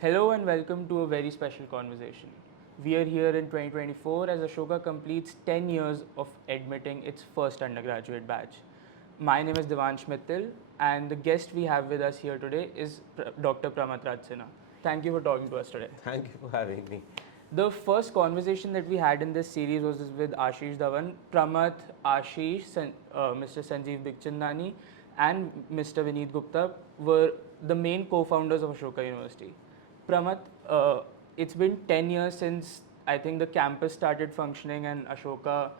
Hello and welcome to a very special conversation. We are here in 2024 as Ashoka completes 10 years of admitting its first undergraduate batch. My name is Devansh Mittal and the guest we have with us here today is Dr. Pramat Rajsina. Thank you for talking to us today. Thank you for having me. The first conversation that we had in this series was with Ashish, Dhawan, Pramat, Ashish, Mr. Sanjeev Bhikchandani and Mr. Vineet Gupta were the main co-founders of Ashoka University. Pramat, it's been 10 years since I think the campus started functioning and Ashoka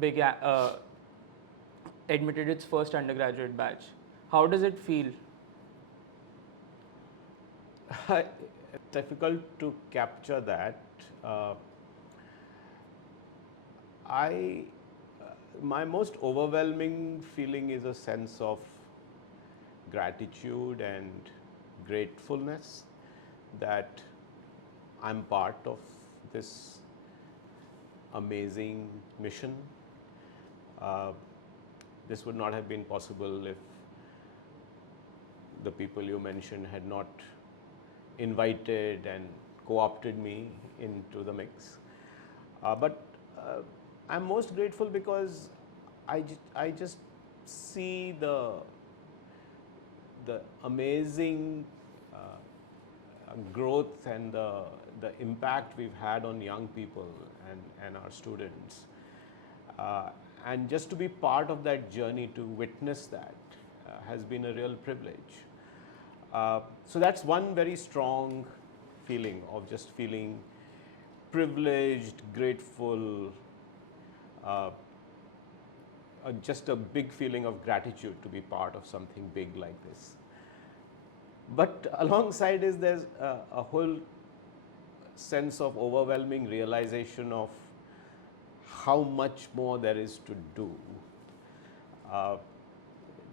began, admitted its first undergraduate batch. How does it feel? It's difficult to capture that. I, my most overwhelming feeling is a sense of gratitude and gratefulness that I'm part of this amazing mission. This would not have been possible if the people you mentioned had not invited and co-opted me into the mix. But I'm most grateful because I just see the amazing growth and the impact we've had on young people and our students. And just to be part of that journey, to witness that, has been a real privilege. So that's one very strong feeling of just feeling privileged, grateful, just a big feeling of gratitude to be part of something big like this. But alongside is there's a whole sense of overwhelming realization of how much more there is to do.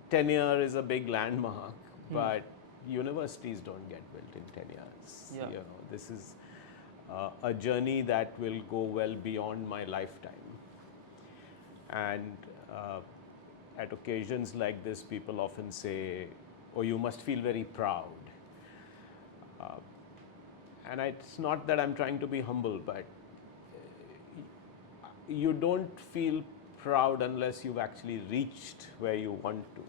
Tenure is a big landmark, but universities don't get built in 10 years. Yeah. You know, this is a journey that will go well beyond my lifetime. And at occasions like this, people often say, oh, you must feel very proud. And it's not that I'm trying to be humble, but you don't feel proud unless you've actually reached where you want to.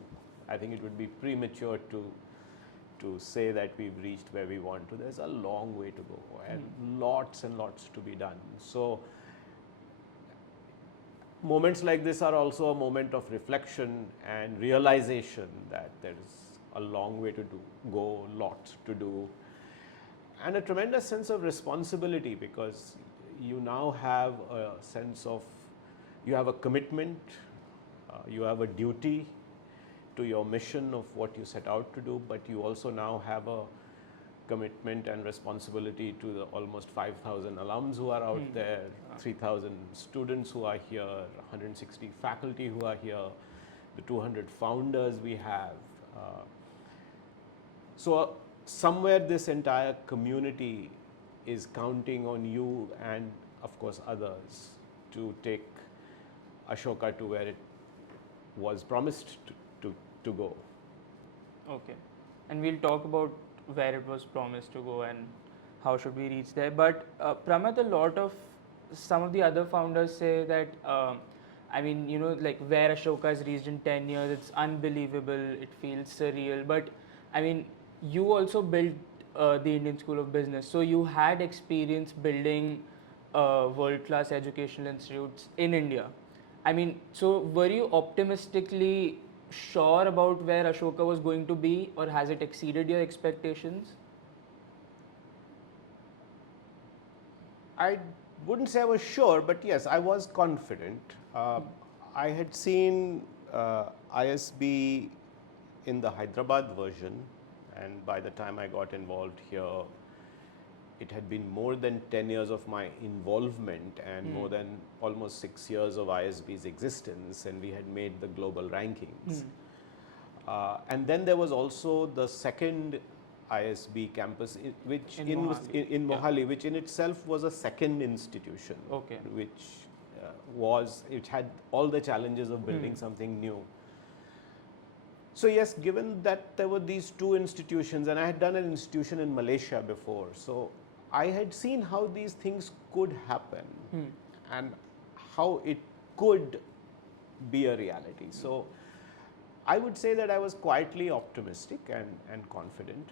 I think it would be premature to say that we've reached where we want to. There's a long way to go and lots to be done. So moments like this are also a moment of reflection and realization that there is a long way to go, lots to do, and a tremendous sense of responsibility, because you now have a sense of, you have a commitment, you have a duty to your mission of what you set out to do, but you also now have a commitment and responsibility to the almost 5,000 alums who are out there, 3,000 students who are here, 160 faculty who are here, the 200 founders we have. So somewhere this entire community is counting on you and of course others to take Ashoka to where it was promised to go. Okay. And we'll talk about where it was promised to go and how should we reach there. But Pramat, some of the other founders say that, I mean, you know, like where Ashoka has reached in 10 years, it's unbelievable, it feels surreal. But I mean, you also built the Indian School of Business. So you had experience building world-class educational institutes in India. I mean, so were you optimistically sure about where Ashoka was going to be, or has it exceeded your expectations? I wouldn't say I was sure, but yes, I was confident. I had seen ISB in the Hyderabad version, and by the time I got involved here, it had been more than 10 years of my involvement and more than almost 6 years of ISB's existence, and we had made the global rankings. And then there was also the second ISB campus, which in Mohali, which in itself was a second institution, which it had all the challenges of building something new. So yes, given that there were these two institutions, and I had done an institution in Malaysia before, so I had seen how these things could happen and how it could be a reality. So I would say that I was quietly optimistic and confident.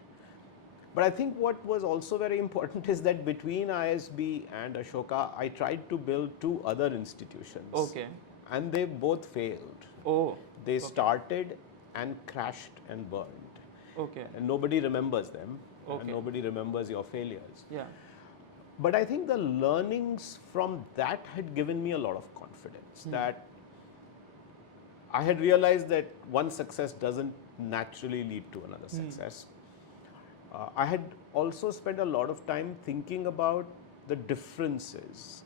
But I think what was also very important is that between ISB and Ashoka, I tried to build two other institutions. Okay. And they both failed. Oh. They started and crashed and burned. Okay. And nobody remembers them. Okay. And nobody remembers your failures. Yeah. But I think the learnings from that had given me a lot of confidence that I had realized that one success doesn't naturally lead to another success. I had also spent a lot of time thinking about the differences.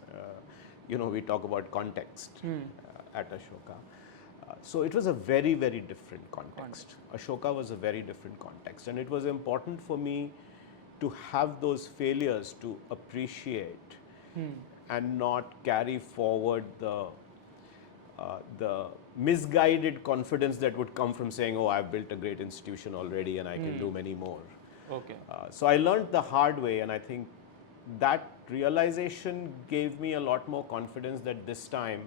We talk about context at Ashoka. So it was a very, very different context. Ashoka was a very different context. And it was important for me to have those failures to appreciate and not carry forward the misguided confidence that would come from saying, oh, I've built a great institution already and I can do many more. Okay. So I learned the hard way, and I think that realization gave me a lot more confidence that this time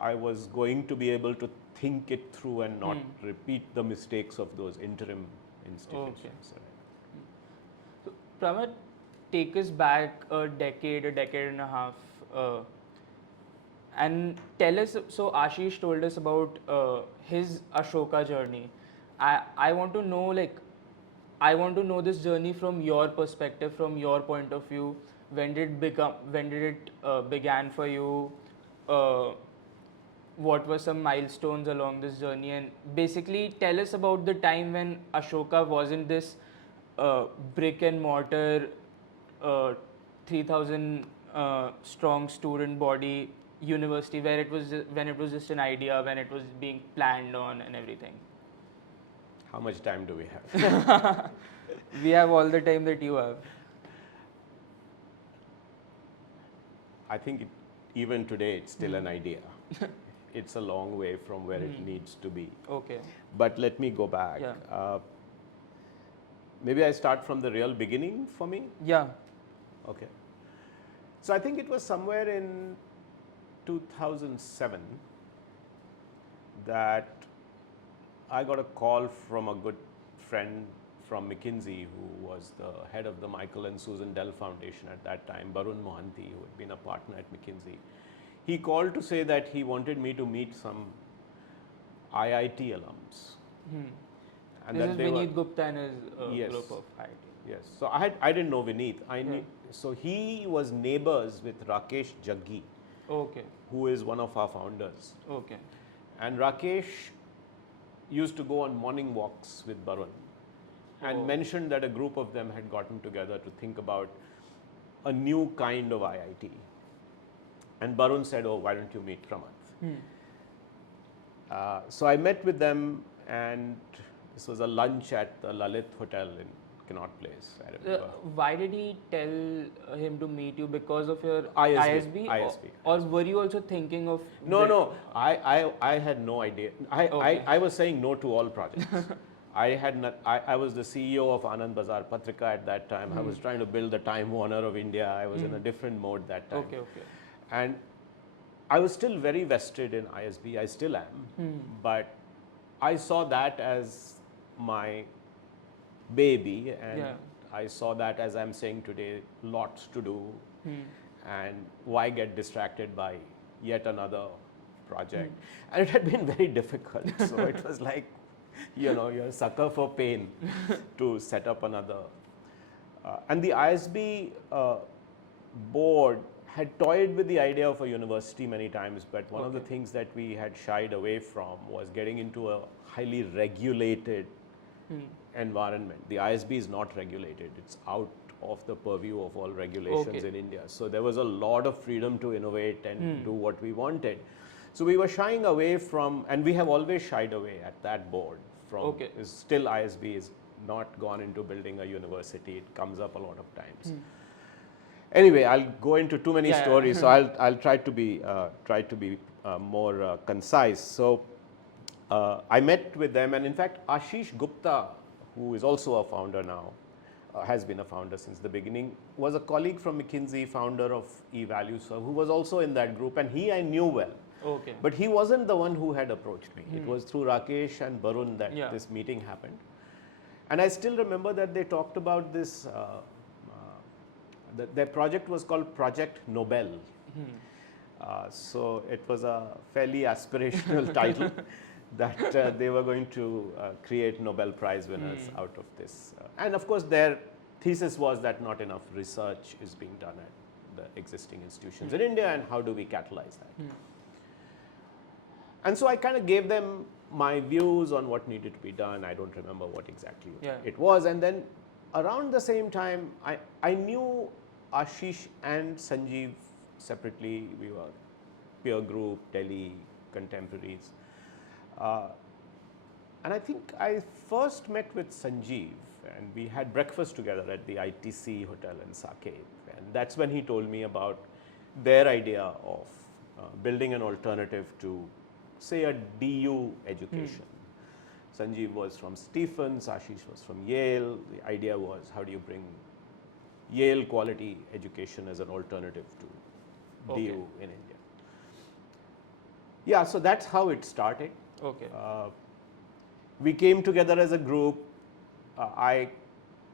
I was going to be able to think it through and not repeat the mistakes of those interim institutions. Okay. So, Pramod, take us back a decade and a half, and tell us. So, Ashish told us about his Ashoka journey. I want to know, I want to know this journey from your perspective, from your point of view. When did it began for you? What were some milestones along this journey? And basically tell us about the time when Ashoka wasn't this brick and mortar 3,000 strong student body university where it was when it was just an idea, when it was being planned on and everything. How much time do we have? We have all the time that you have. I think even today it's still an idea. It's a long way from where it needs to be. Okay. But let me go back. Yeah. Maybe I start from the real beginning for me? Yeah. Okay. So I think it was somewhere in 2007 that I got a call from a good friend from McKinsey who was the head of the Michael and Susan Dell Foundation at that time, Barun Mohanty, who had been a partner at McKinsey. He called to say that he wanted me to meet some IIT alums. And this is Vineet Gupta and his group of IIT. Yes. So I didn't know Vineet. So he was neighbors with Rakesh Jaggi, who is one of our founders. Okay. And Rakesh used to go on morning walks with Barun and mentioned that a group of them had gotten together to think about a new kind of IIT. And Barun said, oh, why don't you meet Pramod? So I met with them, and this was a lunch at the Lalit Hotel in Connaught Place, I remember. Why did he tell him to meet you? Because of your ISB? Or were you also thinking of... No, I had no idea. I was saying no to all projects. I was the CEO of Anand Bazar Patrika at that time. I was trying to build the Time Warner of India. I was in a different mode that time. Okay. And I was still very vested in ISB. I still am. But I saw that as my baby, and I saw that, as I'm saying today, lots to do. And why get distracted by yet another project? And it had been very difficult. So it was like, you're a sucker for pain to set up another. And the ISB board had toyed with the idea of a university many times, but one of the things that we had shied away from was getting into a highly regulated environment. The ISB is not regulated. It's out of the purview of all regulations in India. So there was a lot of freedom to innovate and do what we wanted. So we were shying away from, and we have always shied away at that board from, still ISB is not gone into building a university. It comes up a lot of times. Anyway, I'll go into too many stories, so I'll try to be more concise. So I met with them, and in fact, Ashish Gupta, who is also a founder now, has been a founder since the beginning, was a colleague from McKinsey, founder of eValueServe, who was also in that group, and he I knew well. Okay. But he wasn't the one who had approached me. It was through Rakesh and Barun that this meeting happened. And I still remember that they talked about this, their project was called Project Nobel. So it was a fairly aspirational title that they were going to create Nobel Prize winners out of this. And of course, their thesis was that not enough research is being done at the existing institutions in India, and how do we catalyze that? And so I kind of gave them my views on what needed to be done. I don't remember what exactly it was. And then around the same time, I knew Ashish and Sanjeev separately. We were peer group, Delhi contemporaries. And I think I first met with Sanjeev, and we had breakfast together at the ITC hotel in Saket. And that's when he told me about their idea of building an alternative to, say, a DU education. Sanjeev was from Stephens, Ashish was from Yale. The idea was, how do you bring Yale quality education as an alternative to DU in India? Yeah, so that's how it started. Okay. We came together as a group. I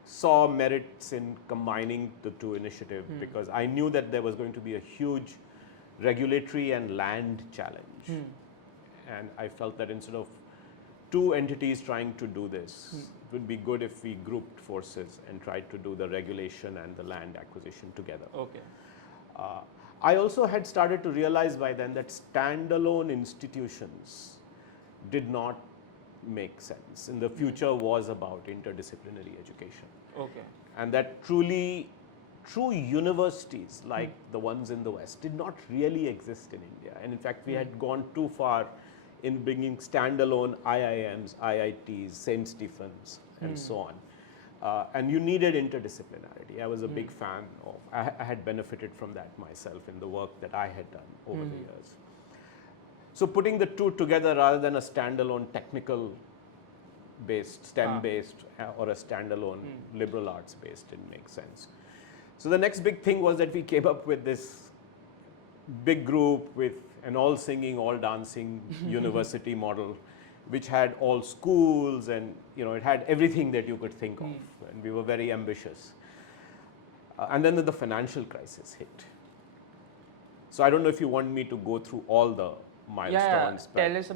saw merits in combining the two initiatives because I knew that there was going to be a huge regulatory and land challenge. And I felt that instead of two entities trying to do this, it would be good if we grouped forces and tried to do the regulation and the land acquisition together. Okay. I also had started to realize by then that standalone institutions did not make sense. And the future was about interdisciplinary education. Okay. And that true universities like the ones in the West did not really exist in India. And in fact, we had gone too far in bringing standalone IIMs, IITs, St. Stephens, and so on. And you needed interdisciplinarity. I was a big fan of, I had benefited from that myself in the work that I had done over the years. So putting the two together rather than a standalone technical based, STEM based, or a standalone liberal arts based didn't make sense. So the next big thing was that we came up with this big group with an all singing, all dancing university model, which had all schools, and it had everything that you could think of, and we were very ambitious. And then the financial crisis hit. So I don't know if you want me to go through all the milestones. Tell us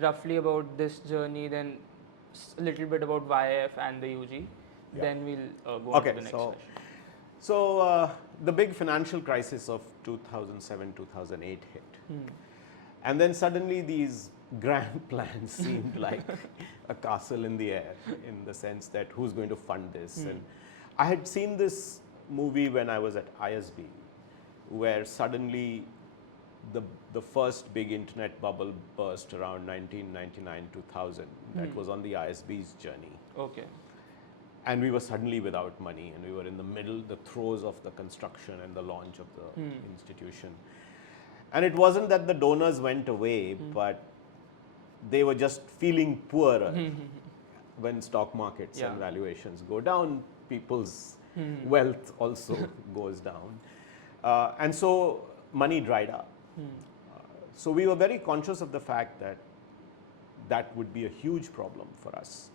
roughly about this journey, then a little bit about YF and the UG. Then we'll go on to the next session. So the big financial crisis of 2007-2008 hit. And then suddenly these grand plans seemed like a castle in the air, in the sense that who's going to fund this. And I had seen this movie when I was at ISB, where suddenly the first big internet bubble burst around 1999-2000. That was on the ISB's journey. Okay. And we were suddenly without money, and we were in the throes of the construction and the launch of the institution. And it wasn't that the donors went away, but they were just feeling poorer. When stock markets and valuations go down, people's wealth also goes down. And so money dried up. So we were very conscious of the fact that that would be a huge problem for us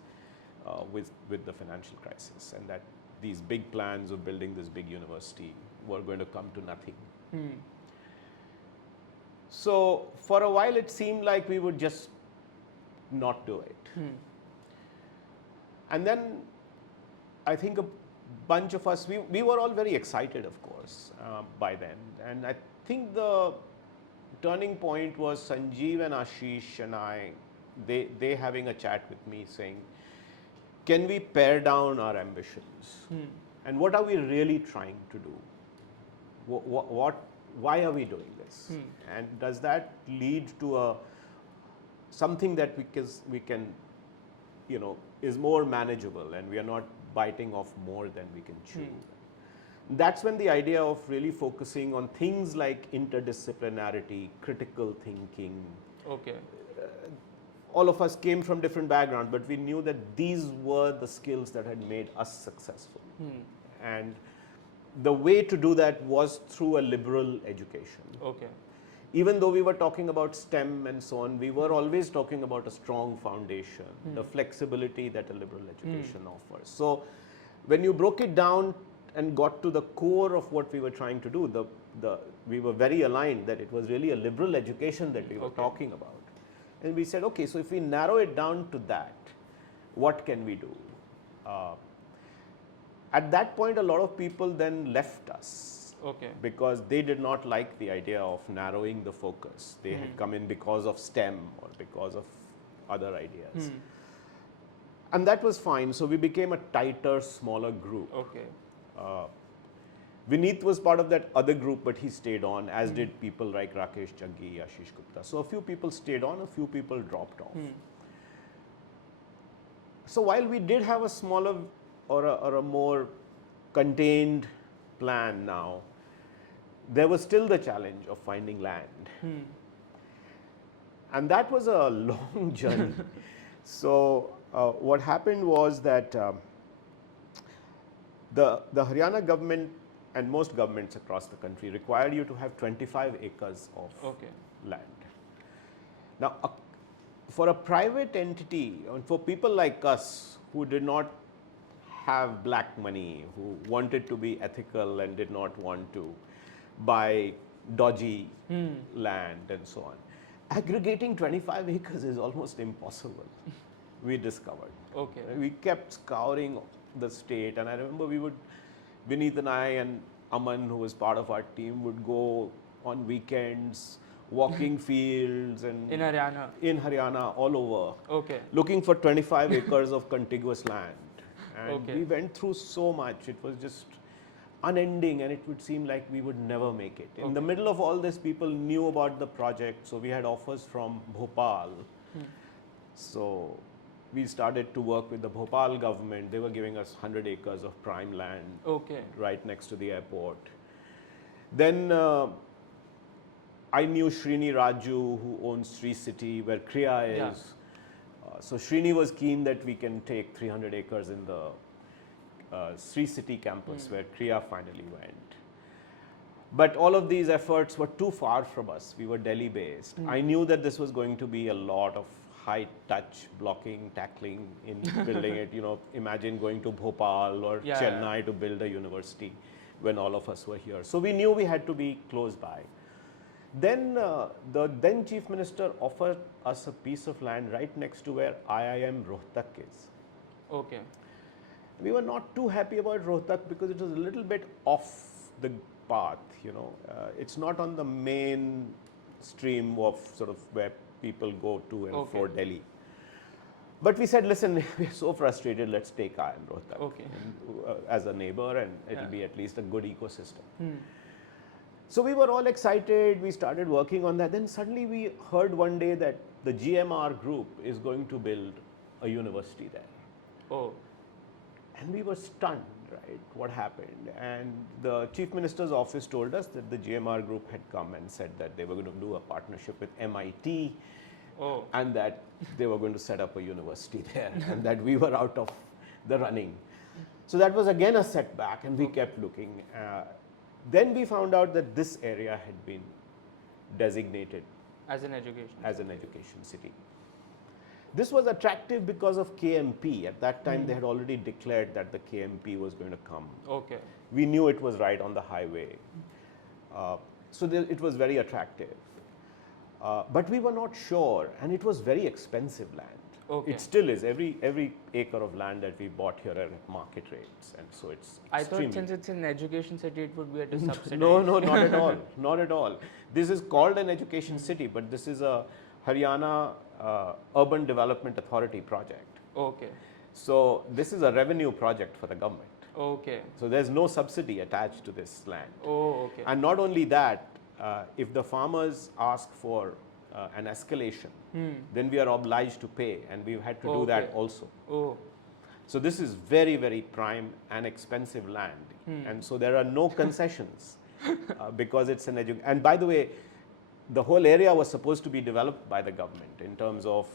with the financial crisis, and that these big plans of building this big university were going to come to nothing. So for a while it seemed like we would just not do it. And then I think a bunch of us, we were all very excited, of course, by then. And I think the turning point was Sanjeev and Ashish and I, they having a chat with me saying, can we pare down our ambitions? And what are we really trying to do? Why are we doing this? And does that lead to something that we can, is more manageable, and we are not biting off more than we can chew? That's when the idea of really focusing on things like interdisciplinarity, critical thinking, all of us came from different backgrounds, but we knew that these were the skills that had made us successful. And the way to do that was through a liberal education. Okay. Even though we were talking about STEM and so on, we were always talking about a strong foundation, the flexibility that a liberal education offers. So when you broke it down and got to the core of what we were trying to do, we were very aligned that it was really a liberal education that we were talking about. And we said, okay, so if we narrow it down to that, what can we do? At that point, a lot of people then left us. Okay. Because they did not like the idea of narrowing the focus. They had come in because of STEM or because of other ideas. And that was fine. So we became a tighter, smaller group. Okay. Vineet was part of that other group, but he stayed on, as did people like Rakesh Jaggi, Ashish Gupta. So a few people stayed on, a few people dropped off. So while we did have a smaller or a more contained plan now, there was still the challenge of finding land. And that was a long journey. So what happened was that the Haryana government and most governments across the country require you to have 25 acres of land. Now, for a private entity, and for people like us who did not have black money, who wanted to be ethical and did not want to buy dodgy land and so on, aggregating 25 acres is almost impossible, we discovered. Okay. We kept scouring the state, and I remember Vineet and I and Aman, who was part of our team, would go on weekends, walking fields and In Haryana? In Haryana, all over, Okay. looking for 25 acres of contiguous land. And Okay. we went through so much, it was just unending, and it would seem like we would never make it. In the middle of all this, people knew about the project, so we had offers from Bhopal. So we started to work with the Bhopal government. They were giving us 100 acres of prime land right next to the airport. Then I knew Srini Raju, who owns Sri City, where Kriya is. Yeah. So Srini was keen that we can take 300 acres in the Sri City campus, where Kriya finally went. But all of these efforts were too far from us. We were Delhi based. I knew that this was going to be a lot of high touch blocking, tackling in building it. You know, imagine going to Bhopal or Chennai to build a university when all of us were here. So we knew we had to be close by. Then the then Chief Minister offered us a piece of land right next to where IIM Rohtak is. Okay. We were not too happy about Rohtak because it was a little bit off the path, you know. It's not on the main stream of sort of where people go to and for Delhi. But we said, listen, we're so frustrated, let's take IIM Rohtak as a neighbor, and it'll be at least a good ecosystem. So we were all excited, we started working on that. Then suddenly we heard one day that the GMR group is going to build a university there. Oh. And we were stunned, right? What happened? And the Chief Minister's office told us that the GMR group had come and said that they were going to do a partnership with MIT and that they were going to set up a university there and that we were out of the running. So that was again a setback, and we kept looking. Then we found out that this area had been designated as an education city. This was attractive because of KMP. At that time, they had already declared that the KMP was going to come. Okay. We knew it was right on the highway. So it was very attractive. But we were not sure, and it was very expensive land. Okay. It still is. Every acre of land that we bought here are at market rates, and so it's I thought since it's an education city, it would be at a subsidy. No, not at all. Not at all. This is called an education city, but this is a Haryana Urban Development Authority project. Okay. So this is a revenue project for the government. Okay. So there's no subsidy attached to this land. Oh, okay. And not only that, if the farmers ask for an escalation, then we are obliged to pay, and we've had to do that also. Oh. So this is very, very prime and expensive land, and so there are no concessions because it's an And by the way, the whole area was supposed to be developed by the government in terms of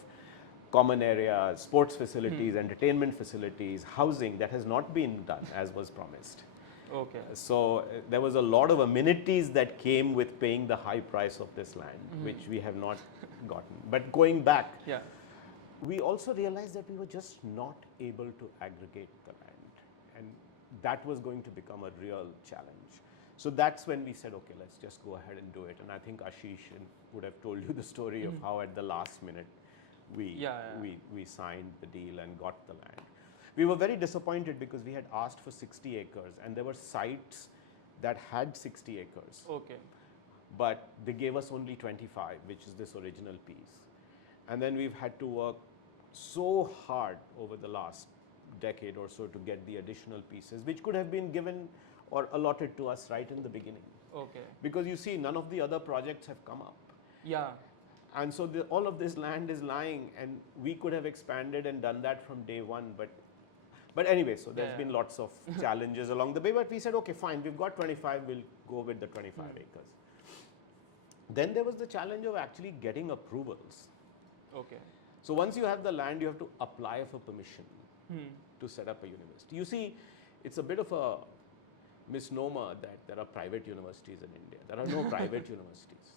common areas, sports facilities, entertainment facilities, housing that has not been done as was promised. Okay. So there was a lot of amenities that came with paying the high price of this land, which we have not gotten. But going back, Yeah. we also realized that we were just not able to aggregate the land, and that was going to become a real challenge. So that's when we said, okay, let's just go ahead and do it. And I think Ashish would have told you the story of how at the last minute we signed the deal and got the land. We were very disappointed because we had asked for 60 acres and there were sites that had 60 acres. Okay. But they gave us only 25, which is this original piece. And then we've had to work so hard over the last decade or so to get the additional pieces, which could have been given or allotted to us right in the beginning. Okay. Because you see, none of the other projects have come up. Yeah. And so all of this land is lying, and we could have expanded and done that from day one. But anyway, so there's been lots of challenges along the way. But we said, okay, fine, we've got 25, we'll go with the 25 acres. Then there was the challenge of actually getting approvals. Okay. So once you have the land, you have to apply for permission to set up a university. You see, it's a bit of a misnomer that there are private universities in India. There are no private universities.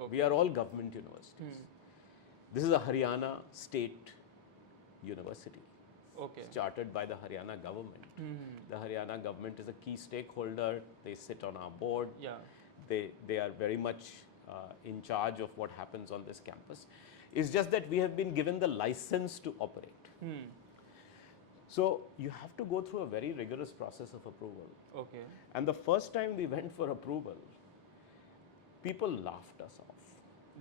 Okay. We are all government universities. This is a Haryana state university. Okay. It's chartered by the Haryana government. The Haryana government is a key stakeholder. They sit on our board. Yeah. They are very much in charge of what happens on this campus. It's just that we have been given the license to operate. So you have to go through a very rigorous process of approval. Okay. And the first time we went for approval, people laughed us off.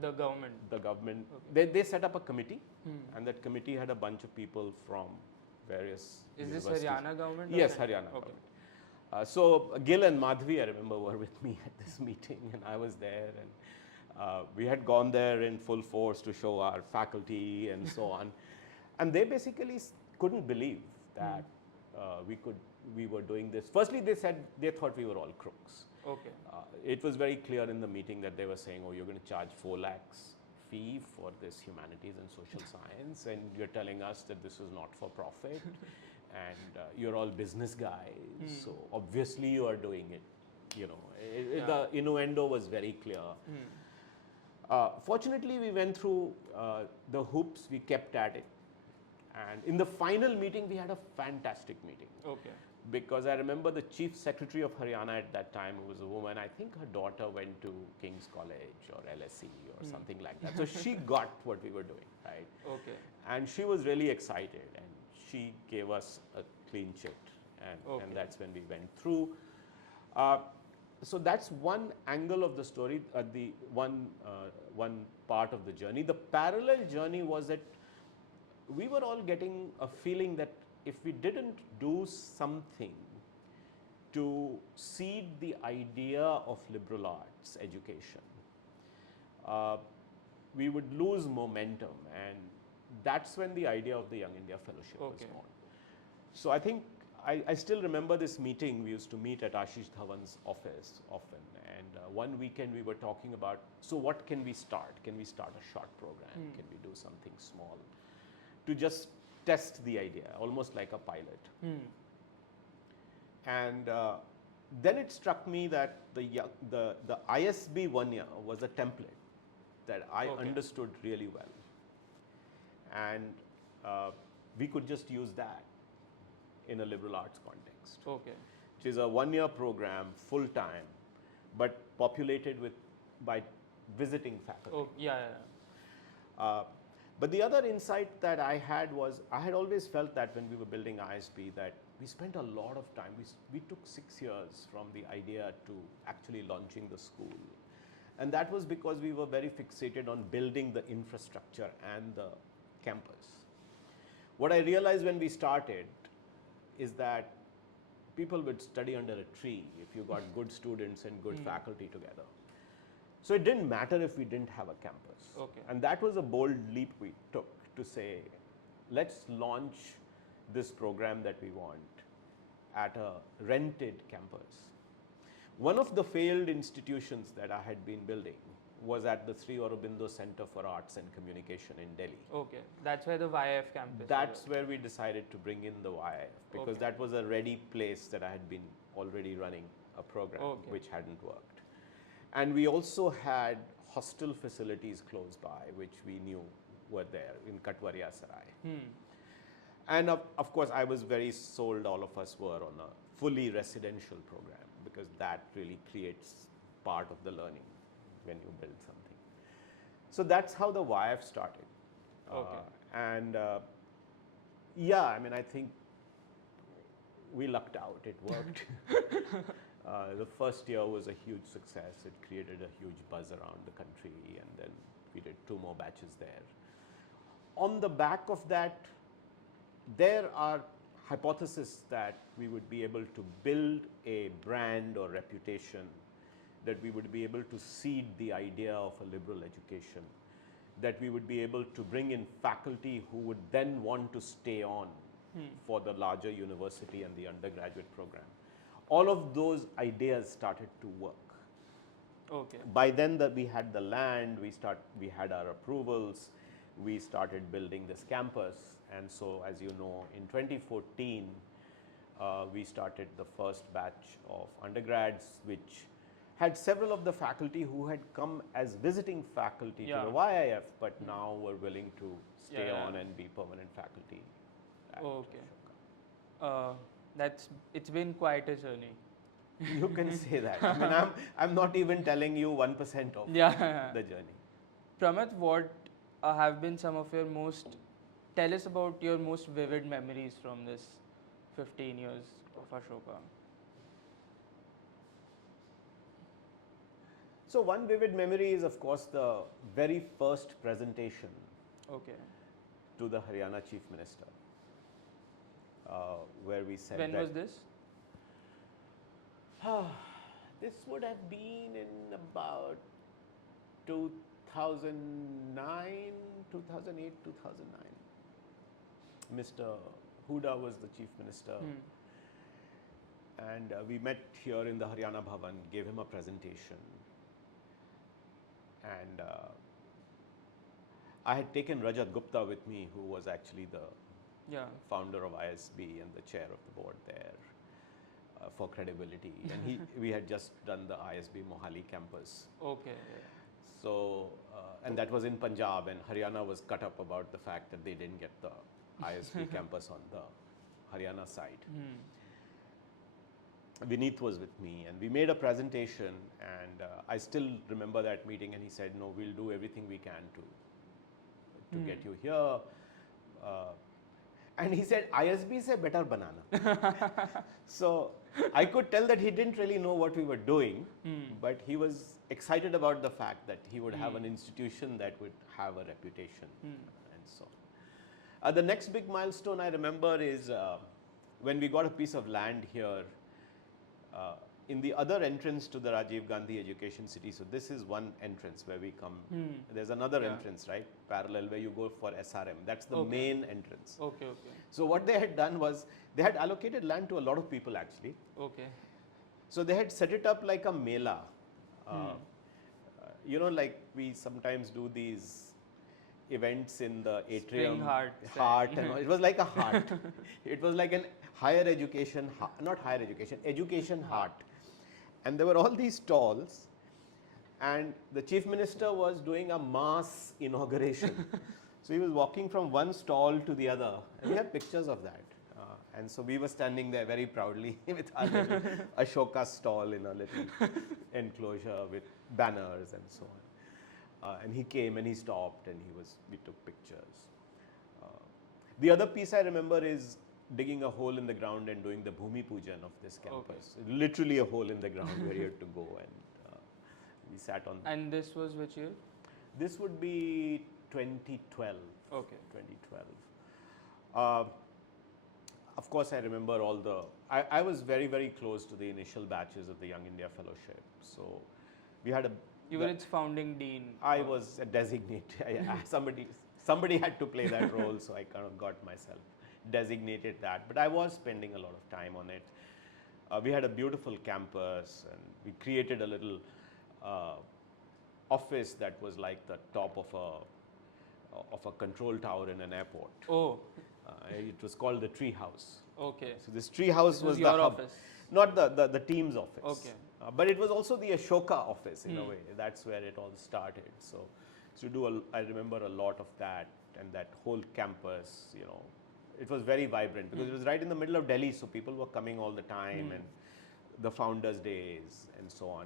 The government. The government, Okay. they set up a committee, and that committee had a bunch of people from various Is this universities. Haryana government? or Yes, Central? Haryana Okay. government. So Gil and Madhvi, I remember, were with me at this meeting, and I was there, and we had gone there in full force to show our faculty and so on. And they basically couldn't believe that we were doing this. Firstly, they said they thought we were all crooks. Okay. It was very clear in the meeting that they were saying, oh, you're going to charge 4 lakhs fee for this humanities and social science, and you're telling us that this is not for profit, and you're all business guys, so obviously you are doing it. You know, the innuendo was very clear. Fortunately, we went through the hoops, we kept at it, and in the final meeting, we had a fantastic meeting. Okay. Because I remember the chief secretary of Haryana at that time, who was a woman, I think her daughter went to King's College or LSE or something like that. So she got what we were doing, right? Okay. And she was really excited, and she gave us a clean chit, and that's when we went through. So that's one angle of the story, the one part of the journey. The parallel journey was that we were all getting a feeling that if we didn't do something to seed the idea of liberal arts education, we would lose momentum, and that's when the idea of the Young India Fellowship was born. So I think I still remember this meeting. We used to meet at Ashish Dhawan's office often, and one weekend we were talking about, so what can we start? Can we start a short program? Can we do something small to just test the idea, almost like a pilot? And then it struck me that the ISB 1 year was a template that I understood really well, and we could just use that in a liberal arts context. Okay. Which is a 1 year program, full time, but populated by visiting faculty. Oh, yeah. But the other insight that I had was, I had always felt that when we were building ISB, that we spent a lot of time. We took 6 years from the idea to actually launching the school. And that was because we were very fixated on building the infrastructure and the campus. What I realized when we started is that people would study under a tree if you got good students and good faculty together. So it didn't matter if we didn't have a campus. Okay. And that was a bold leap we took to say, let's launch this program that we want at a rented campus. One of the failed institutions that I had been building was at the Sri Aurobindo Center for Arts and Communication in Delhi. Okay, that's where the YF campus That's is. where we decided to bring in the YF, because Okay. that was a ready place that I had been already running a program Okay. which hadn't worked. And we also had hostel facilities close by, which we knew were there in Katwaria Sarai. And of course, I was very sold, all of us were, on a fully residential program, because that really creates part of the learning when you build something. So that's how the YF started. Okay. Yeah, I mean, I think we lucked out. It worked. The first year was a huge success. It created a huge buzz around the country, and then we did 2 more batches there. On the back of that, there are hypotheses that we would be able to build a brand or reputation, that we would be able to seed the idea of a liberal education, that we would be able to bring in faculty who would then want to stay on for the larger university and the undergraduate program. All of those ideas started to work. Okay. By then we had the land, we had our approvals, we started building this campus, and so, as you know, in 2014 we started the first batch of undergrads, which had several of the faculty who had come as visiting faculty to the YIF, but now were willing to stay on and be permanent faculty at Ashoka. It's been quite a journey. You can say that. I mean, I'm not even telling you 1% of the journey. Pramath, what have been some of your tell us about your most vivid memories from this 15 years of Ashoka. So one vivid memory is, of course, the very first presentation to the Haryana Chief Minister, where we said When was this? This would have been in about 2009, 2008, 2009. Mr. Huda was the Chief Minister. And we met here in the Haryana Bhavan, gave him a presentation. And I had taken Rajat Gupta with me, who was actually the founder of ISB and the chair of the board there, for credibility. And we had just done the ISB Mohali campus. Okay. So, and that was in Punjab, and Haryana was cut up about the fact that they didn't get the ISB campus on the Haryana side. Vineet was with me, and we made a presentation, and I still remember that meeting, and he said, no, we'll do everything we can to get you here. And he said, ISB se better banana. So I could tell that he didn't really know what we were doing, but he was excited about the fact that he would have an institution that would have a reputation and so on. The next big milestone I remember is when we got a piece of land here in the other entrance to the Rajiv Gandhi Education City. So this is one entrance where we come. There's another entrance, right, parallel, where you go for SRM. That's the main entrance. So what they had done was, they had allocated land to a lot of people actually. So they had set it up like a mela. You know, like we sometimes do these events in the atrium. Heart and all. It was like a heart. It was like an higher education, not higher education, education heart. And there were all these stalls, and the Chief Minister was doing a mass inauguration. So he was walking from one stall to the other, and we have pictures of that. And so we were standing there very proudly with our little Ashoka stall in a little enclosure with banners and so on. And he came and he stopped, and we took pictures. The other piece I remember is digging a hole in the ground and doing the Bhumi Pujan of this campus. Literally a hole in the ground where you had to go, and we sat on. And this was which year? This would be 2012. 2012. Of course, I remember I was very, very close to the initial batches of the Young India Fellowship. So we had You were its founding dean. I was a designate. Somebody had to play that role, so I kind of got myself designated that. But I was spending a lot of time on it. We had a beautiful campus, and we created a little office that was like the top of a control tower in an airport. Oh, It was called the tree house. okay. So this tree house This was was the your hub, office? not the team's office. Okay. But it was also the Ashoka office in a way. That's where it all started. So to do, I remember a lot of that, and that whole campus. It was very vibrant because it was right in the middle of Delhi, so people were coming all the time, and the founders' days and so on.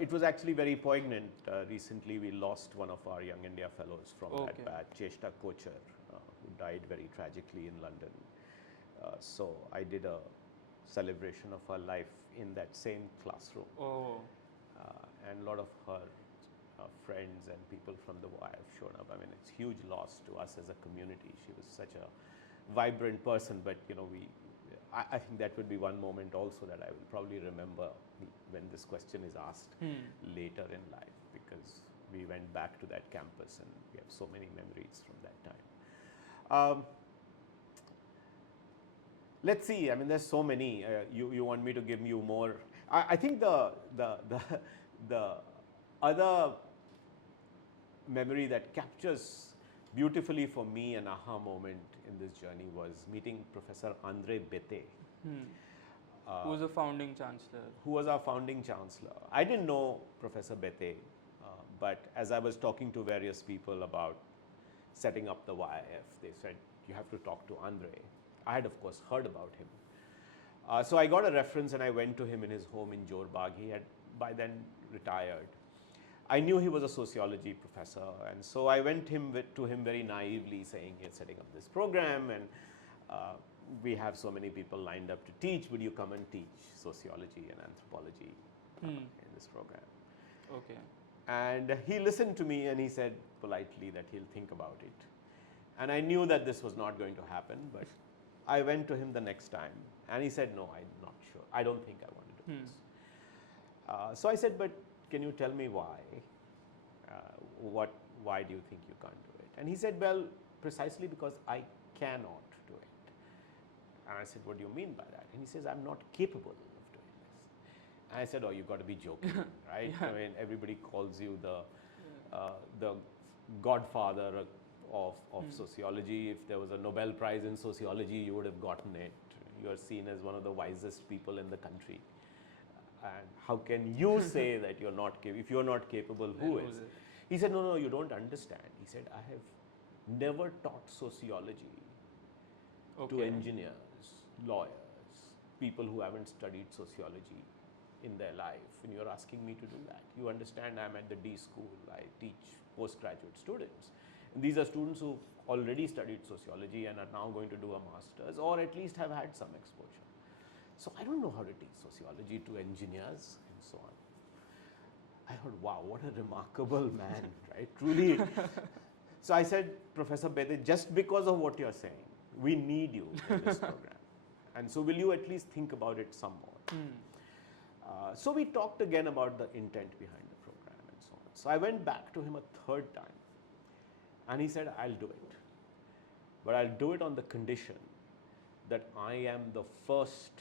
It was actually very poignant. Recently, we lost one of our Young India fellows from that batch, Cheshta Kochar, who died very tragically in London. So I did a celebration of her life in that same classroom. Oh. And a lot of her friends and people from the Y have shown up. I mean, it's a huge loss to us as a community. She was such a vibrant person, but I think that would be one moment also that I will probably remember when this question is asked later in life, because we went back to that campus and we have so many memories from that time. Let's see. I mean, there's so many. You want me to give you more? I think the other memory that captures beautifully for me an aha moment in this journey was meeting Professor Andre Bete. Who was the founding chancellor? Who was our founding chancellor. I didn't know Professor Bete, but as I was talking to various people about setting up the YIF, they said, you have to talk to Andre. I had, of course, heard about him. So I got a reference and I went to him in his home in Jorbagh. He had by then retired. I knew he was a sociology professor, and so I went to him very naively saying, you're setting up this program, and we have so many people lined up to teach. Would you come and teach sociology and anthropology in this program? Okay. And he listened to me and he said politely that he'll think about it. And I knew that this was not going to happen, but I went to him the next time and he said, no, I'm not sure. I don't think I want to do this. So I said, but can you tell me why? Why do you think you can't do it? And he said, well, precisely because I cannot do it. And I said, what do you mean by that? And he says, I'm not capable of doing this. And I said, oh, you've got to be joking, right? I mean, everybody calls you the godfather of sociology. If there was a Nobel Prize in sociology, you would have gotten it. You are seen as one of the wisest people in the country. And how can you say that you're not capable? If you're not capable, who is? He said, no, you don't understand. He said, I have never taught sociology to engineers, lawyers, people who haven't studied sociology in their life. And you're asking me to do that. You understand, I'm at the D school. I teach postgraduate students. And these are students who've already studied sociology and are now going to do a master's, or at least have had some exposure. So I don't know how to teach sociology to engineers and so on. I thought, wow, what a remarkable man, right? Truly. So I said, Professor Bede, just because of what you're saying, we need you in this program. And so will you at least think about it some more? So we talked again about the intent behind the program and so on. So I went back to him a third time. And he said, I'll do it. But I'll do it on the condition that I am the first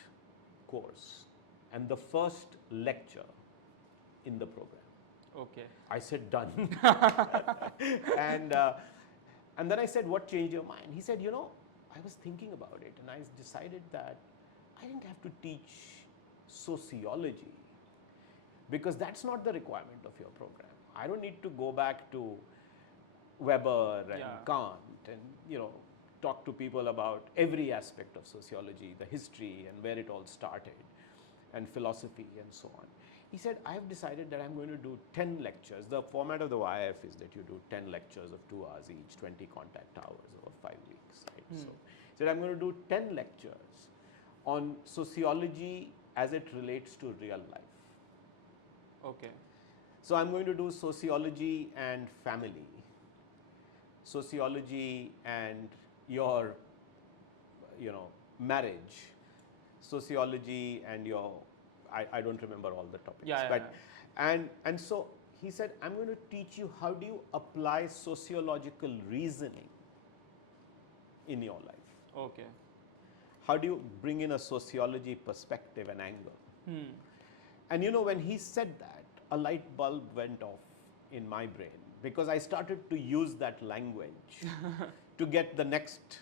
course and the first lecture in the program. Okay. I said, done. And then I said, what changed your mind? He said, I was thinking about it and I decided that I didn't have to teach sociology because that's not the requirement of your program. I don't need to go back to Weber and Kant and, talk to people about every aspect of sociology, the history and where it all started, and philosophy and so on. He said, I have decided that I'm going to do 10 lectures. The format of the YF is that you do 10 lectures of 2 hours each, 20 contact hours over 5 weeks. Right? So he said, I'm going to do 10 lectures on sociology as it relates to real life. Okay. So I'm going to do sociology and family, sociology and your, marriage, sociology and your, I don't remember all the topics. And so he said, I'm going to teach you how do you apply sociological reasoning in your life. Okay. How do you bring in a sociology perspective and angle? And when he said that, a light bulb went off in my brain because I started to use that language to get the next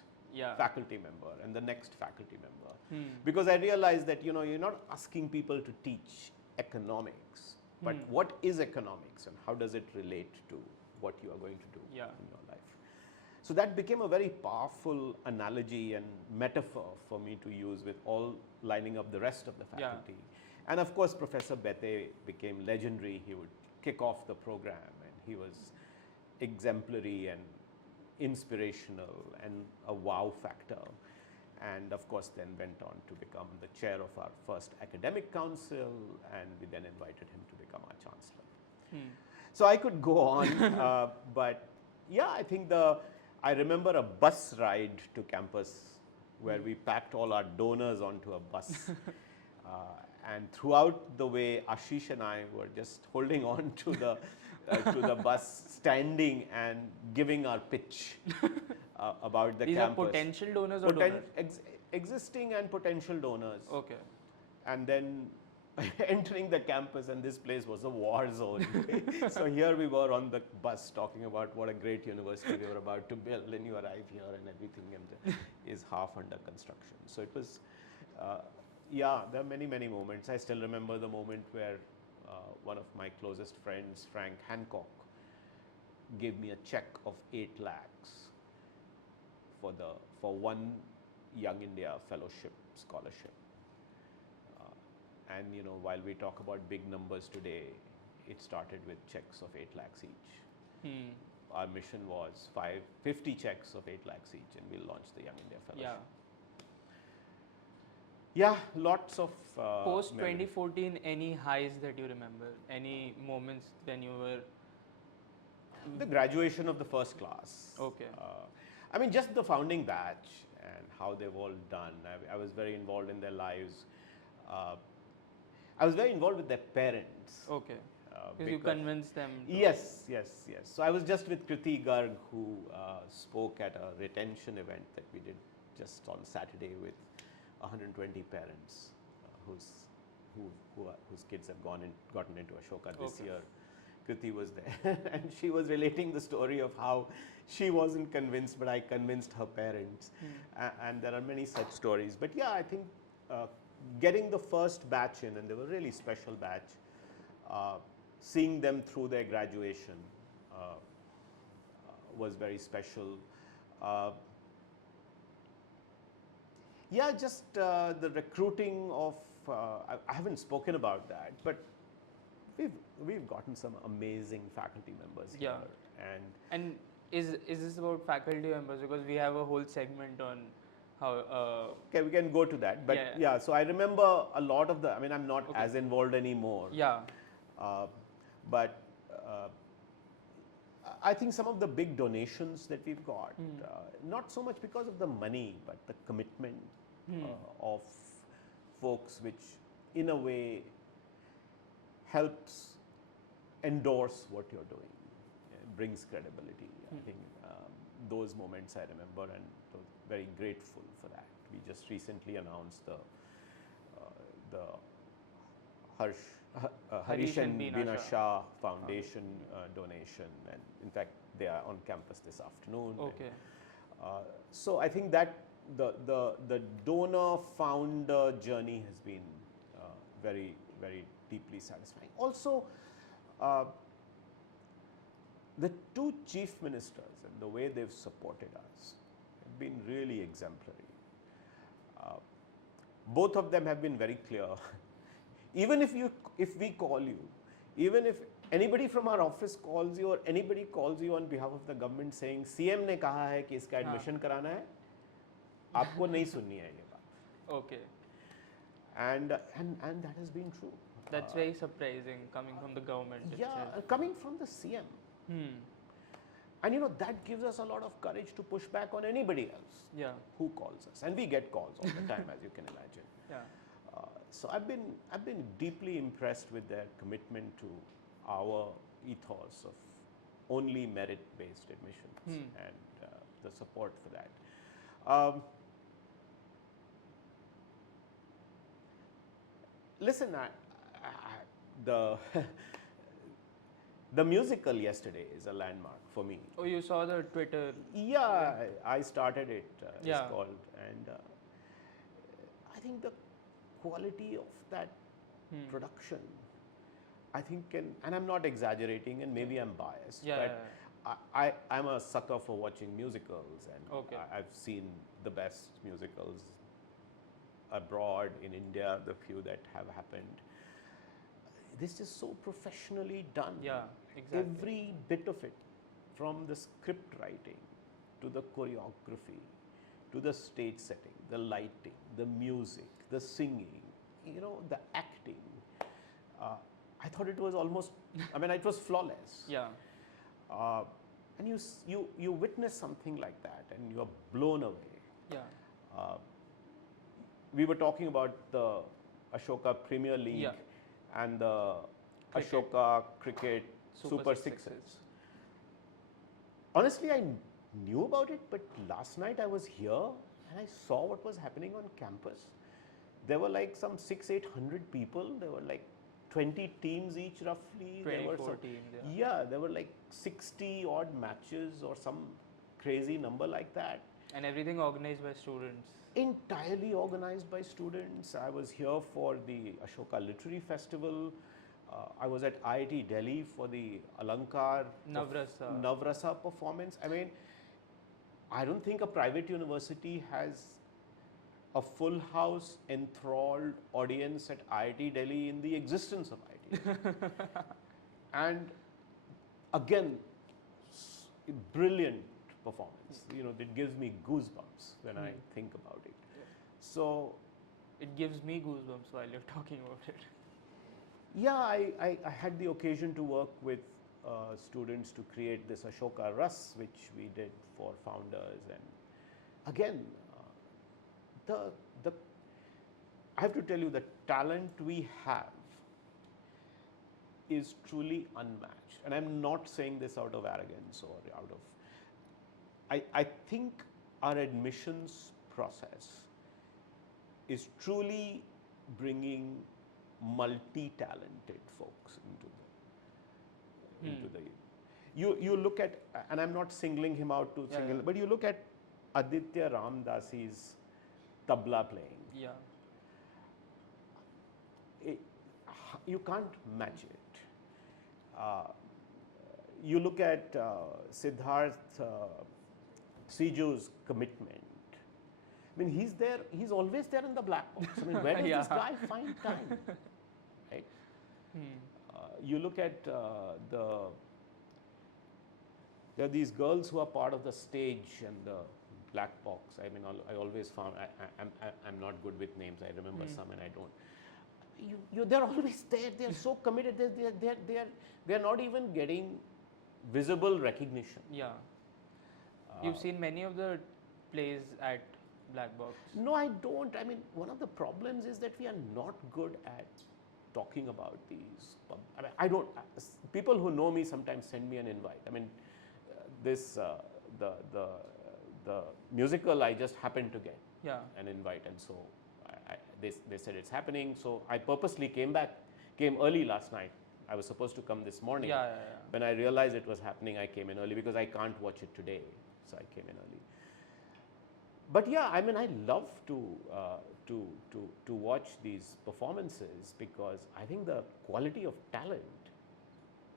faculty member and the next faculty member. Because I realized that, you're not asking people to teach economics, but what is economics and how does it relate to what you are going to do in your life. So that became a very powerful analogy and metaphor for me to use with all lining up the rest of the faculty. And of course, Professor Bete became legendary. He would kick off the program and he was exemplary and inspirational and a wow factor. And of course, then went on to become the chair of our first academic council, and we then invited him to become our chancellor. So I could go on, but yeah, I think I remember a bus ride to campus where we packed all our donors onto a bus. And throughout the way, Ashish and I were just holding on to the bus, standing and giving our pitch about the These campus. These are potential donors or donors? Existing and potential donors. Okay. And then entering the campus, and this place was a war zone. So here we were on the bus talking about what a great university we were about to build, and you arrive here and everything is half under construction. So it was, there are many, many moments. I still remember the moment where one of my closest friends, Frank Hancock, gave me a check of 8 lakhs for one Young India fellowship scholarship. And while we talk about big numbers today, it started with checks of 8 lakhs each. Our mission was 50 checks of 8 lakhs each, and we'll launch the Young India Fellowship. Yeah, lots of Post 2014, any highs that you remember? Any moments when you were... The graduation of the first class. Okay. I mean, just the founding batch and how they've all done. I was very involved in their lives. I was very involved with their parents. Okay. Because you convinced them. Yes. So I was just with Kriti Garg, who spoke at a retention event that we did just on Saturday with 120 parents whose kids have gotten into Ashoka this year. Kriti was there and she was relating the story of how she wasn't convinced, but I convinced her parents. And there are many such stories. But yeah, I think getting the first batch in, and they were a really special batch, seeing them through their graduation was very special. Just the recruiting of, I haven't spoken about that, but we've gotten some amazing faculty members here. And is this about faculty members? Because we have a whole segment on how... Okay, we can go to that. But so I remember a lot of I'm not as involved anymore. But I think some of the big donations that we've got, not so much because of the money, but the commitment of folks, which in a way helps endorse what you're doing, brings credibility. I think those moments I remember, and was very grateful for that. We just recently announced the Harish and Beena Shah Foundation donation, and in fact they are on campus this afternoon. Okay. So I think that the donor founder journey has been very, very deeply satisfying. Also, the two chief ministers and the way they've supported us have been really exemplary. Both of them have been very clear. Even if we call you, even if anybody from our office calls you or anybody calls you on behalf of the government saying CM ने कहा है कि इसका admission कराना है, आपको नहीं सुननी है ये बात. Okay. And that has been true. That's very surprising coming from the government. Coming from the CM. And that gives us a lot of courage to push back on anybody else who calls us. And we get calls all the time, as you can imagine. So I've been deeply impressed with their commitment to our ethos of only merit-based admissions and the support for that. Listen, The musical yesterday is a landmark for me. Oh, you saw the Twitter. Yeah, I started it. It's Yeah. called, and I think the quality of that production, I think and I'm not exaggerating, and maybe I'm biased, Yeah, but I'm a sucker for watching musicals, and Okay. I've seen the best musicals abroad, in India, the few that have happened. This is so professionally done. Yeah, exactly. Every bit of it, from the script writing to the choreography to the stage setting, the lighting, the music, the singing, the acting. I thought it was almost, it was flawless. Yeah. And you witness something like that and you are blown away. Yeah. We were talking about the Ashoka Premier League Yeah. and the Cricket. Ashoka Cricket Super Sixes. Honestly, I knew about it, but last night I was here and I saw what was happening on campus. There were like some 600-800 people. There were like 20 teams each roughly. 24 teams, Yeah, there were like 60 odd matches or some crazy number like that. And everything organized by students. Entirely organized by students. I was here for the Ashoka Literary Festival. I was at IIT Delhi for the Alankar Navrasa performance. I don't think a private university has a full house enthralled audience at IIT Delhi in the existence of IIT. And again, brilliant performance. It gives me goosebumps when I think about it. So it gives me goosebumps while you're talking about it. Yeah, I had the occasion to work with students to create this Ashoka Ras, which we did for founders. And again, I have to tell you, the talent we have is truly unmatched. And I'm not saying this out of arrogance or out of... I think our admissions process is truly bringing multi-talented folks into the you look at, and I'm not singling him out to single, but you look at Aditya Ramdasi's tabla playing. Yeah. You can't match it. You look at Siddharth Siju's commitment. He's there. He's always there in the black box. Where does this guy find time? Right? You look at there are these girls who are part of the stage and the black box. I always found I'm not good with names. I remember some and I don't. They're always there. They're so committed. They're not even getting visible recognition. Yeah. You've seen many of the plays at Black Box. No, I don't. One of the problems is that we are not good at talking about these. I don't. People who know me sometimes send me an invite. The musical, I just happened to get an invite, and so they said it's happening. So I purposely came early last night. I was supposed to come this morning. When I realized it was happening, I came in early because I can't watch it today. So I came in early. But yeah, I love to watch these performances because I think the quality of talent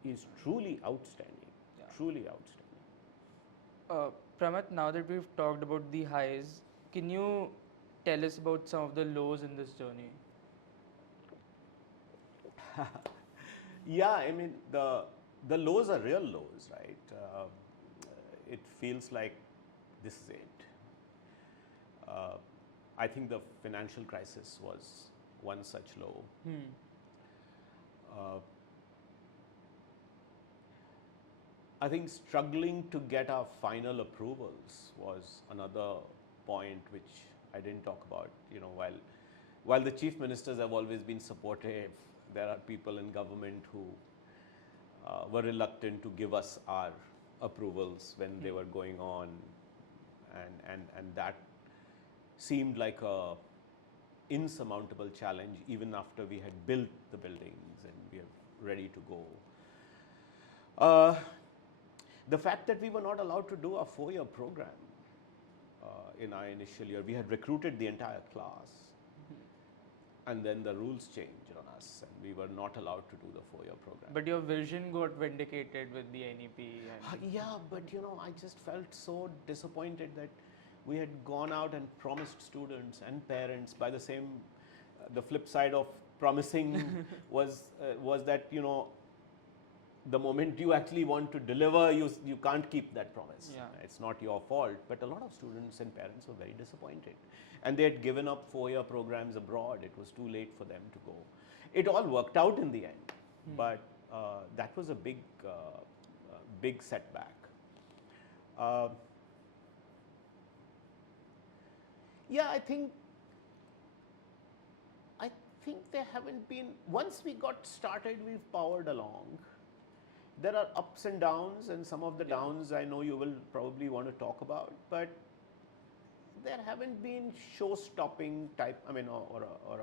is truly outstanding. Truly outstanding. Pramath, now that we've talked about the highs, can you tell us about some of the lows in this journey? Yeah, the lows are real lows, right? It feels like this is it. I think the financial crisis was one such low. I think struggling to get our final approvals was another point which I didn't talk about. While the chief ministers have always been supportive, there are people in government who were reluctant to give us our approvals when they were going on, and that seemed like a insurmountable challenge even after we had built the buildings and we are ready to go. Uh, the fact that we were not allowed to do a 4-year program in our initial year, we had recruited the entire class, and then the rules changed on us, and we were not allowed to do the 4-year program. But your vision got vindicated with the NEP. And Yeah, but I just felt so disappointed that we had gone out and promised students and parents. By the same, the flip side of promising was that the moment you actually want to deliver, you can't keep that promise. Yeah. It's not your fault, but a lot of students and parents were very disappointed, and they had given up 4-year programs abroad. It was too late for them to go. It all worked out in the end, but that was a big setback. Yeah, I think there haven't been, once we got started, we've powered along. There are ups and downs, and some of the downs I know you will probably want to talk about, but there haven't been show-stopping type, or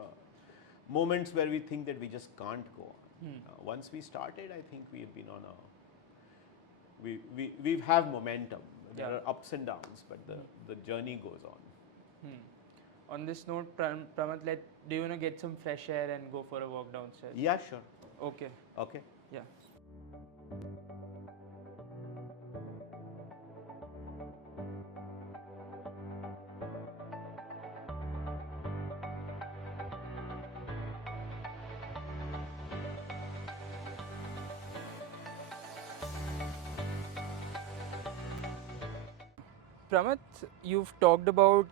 moments where we think that we just can't go on. Once we started, I think we've been on we have momentum. There are ups and downs, but the journey goes on. On this note, Pramath, do you want to get some fresh air and go for a walk downstairs? Yeah, sure. Okay. Okay. Yeah. Pramath, you've talked about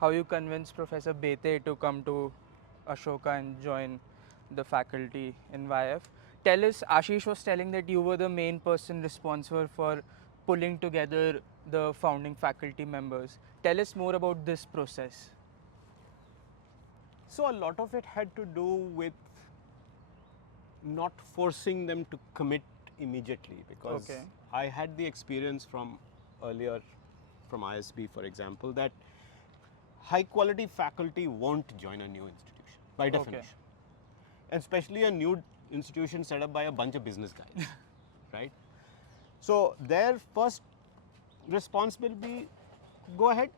how you convinced Professor Bete to come to Ashoka and join the faculty in YF. Tell us, Ashish was telling that you were the main person responsible for pulling together the founding faculty members. Tell us more about this process. So a lot of it had to do with not forcing them to commit immediately, because I had the experience from earlier, from ISB for example, that high quality faculty won't join a new institution by definition, especially a new institution set up by a bunch of business guys, right? So their first response will be, go ahead,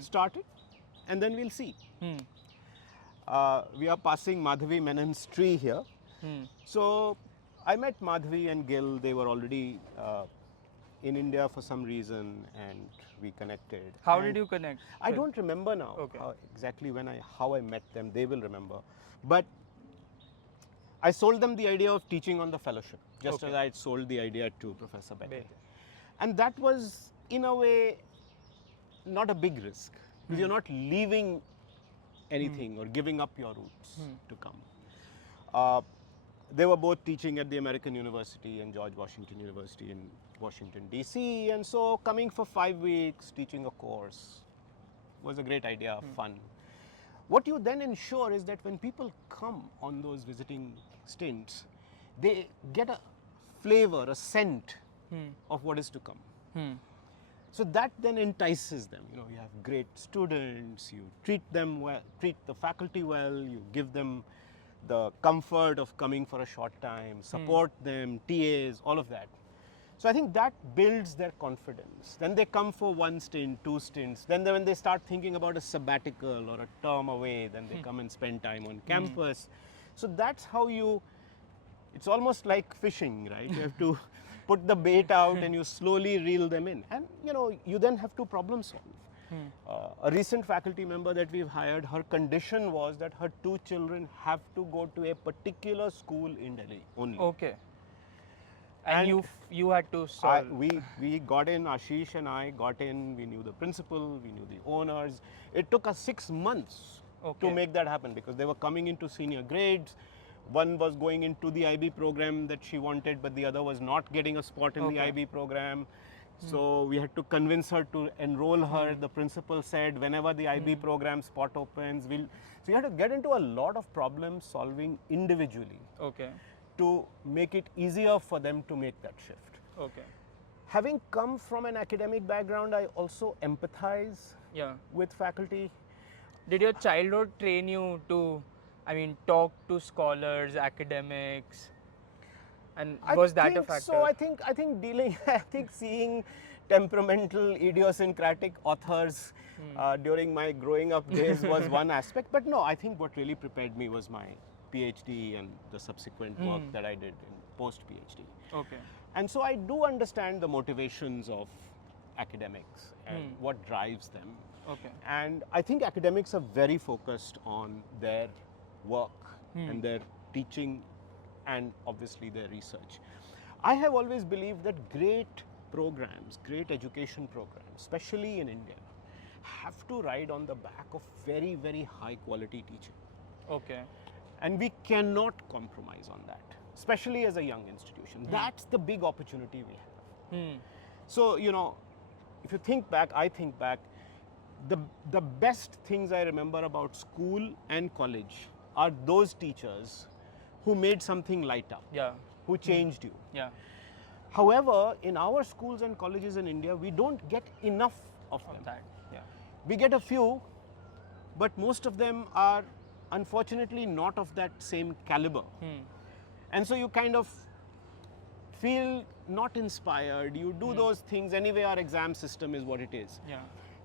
start it, and then we'll see. We are passing Madhavi Menon's tree here. So I met Madhavi and Gil. They were already in India for some reason, and we connected. How did you connect? I don't remember now exactly how I met them. They will remember. But I sold them the idea of teaching on the fellowship, just as I had sold the idea to Professor Bete. And that was, in a way, not a big risk, because you're not leaving anything or giving up your roots to come. They were both teaching at the American University and George Washington University in Washington, D.C. And so coming for 5 weeks, teaching a course was a great idea, fun. What you then ensure is that when people come on those visiting stints, they get a flavor, a scent of what is to come. So that then entices them. You have great students, you treat them well, treat the faculty well, you give them the comfort of coming for a short time, support them, TAs, all of that. So I think that builds their confidence. Then they come for 1 stint, 2 stints. Then when they start thinking about a sabbatical or a term away, then they come and spend time on campus. So that's how it's almost like fishing, right? You have to put the bait out and you slowly reel them in. And you then have to problem solve. A recent faculty member that we've hired, her condition was that her 2 children have to go to a particular school in Delhi only. Okay. And you had to solve. We got in, Ashish and I got in, we knew the principal, we knew the owners. It took us 6 months to make that happen, because they were coming into senior grades. One was going into the IB program that she wanted, but the other was not getting a spot in the IB program. So we had to convince her to enroll her. The principal said, whenever the IB program spot opens, so you had to get into a lot of problem solving individually to make it easier for them to make that shift. Having come from an academic background, I also empathize with faculty. Did your childhood train you to, talk to scholars, academics? And I was that a think factor? so. I think dealing, I think seeing temperamental, idiosyncratic authors during my growing up days was one aspect. But no, I think what really prepared me was my PhD and the subsequent work that I did in post-PhD. Okay. And so I do understand the motivations of academics and what drives them. Okay. And I think academics are very focused on their work and their teaching and obviously their research. I have always believed that great programs, great education programs, especially in India, have to ride on the back of very, very high quality teaching. Okay. And we cannot compromise on that, especially as a young institution. That's the big opportunity we have. So, you know, if you think back, I think back, the best things I remember about school and college are those teachers who made something light up, Yeah. who changed you. Yeah. However, in our schools and colleges in India, we don't get enough of them. That. Yeah. We get a few, but most of them are unfortunately not of that same caliber. And so you kind of feel not inspired. You do those things anyway. Our exam system is what it is. Yeah.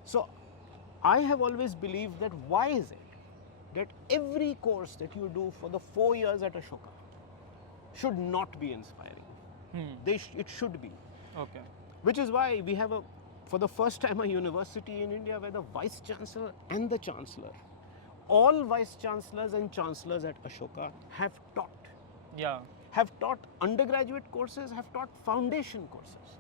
So I have always believed that why is it that every course that you do for the 4 years at Ashoka should not be inspiring? It should be. Okay. Which is why we have for the first time, a university in India where the Vice Chancellor and the Chancellor, all Vice Chancellors and Chancellors at Ashoka have taught. Yeah. Have taught undergraduate courses, have taught foundation courses.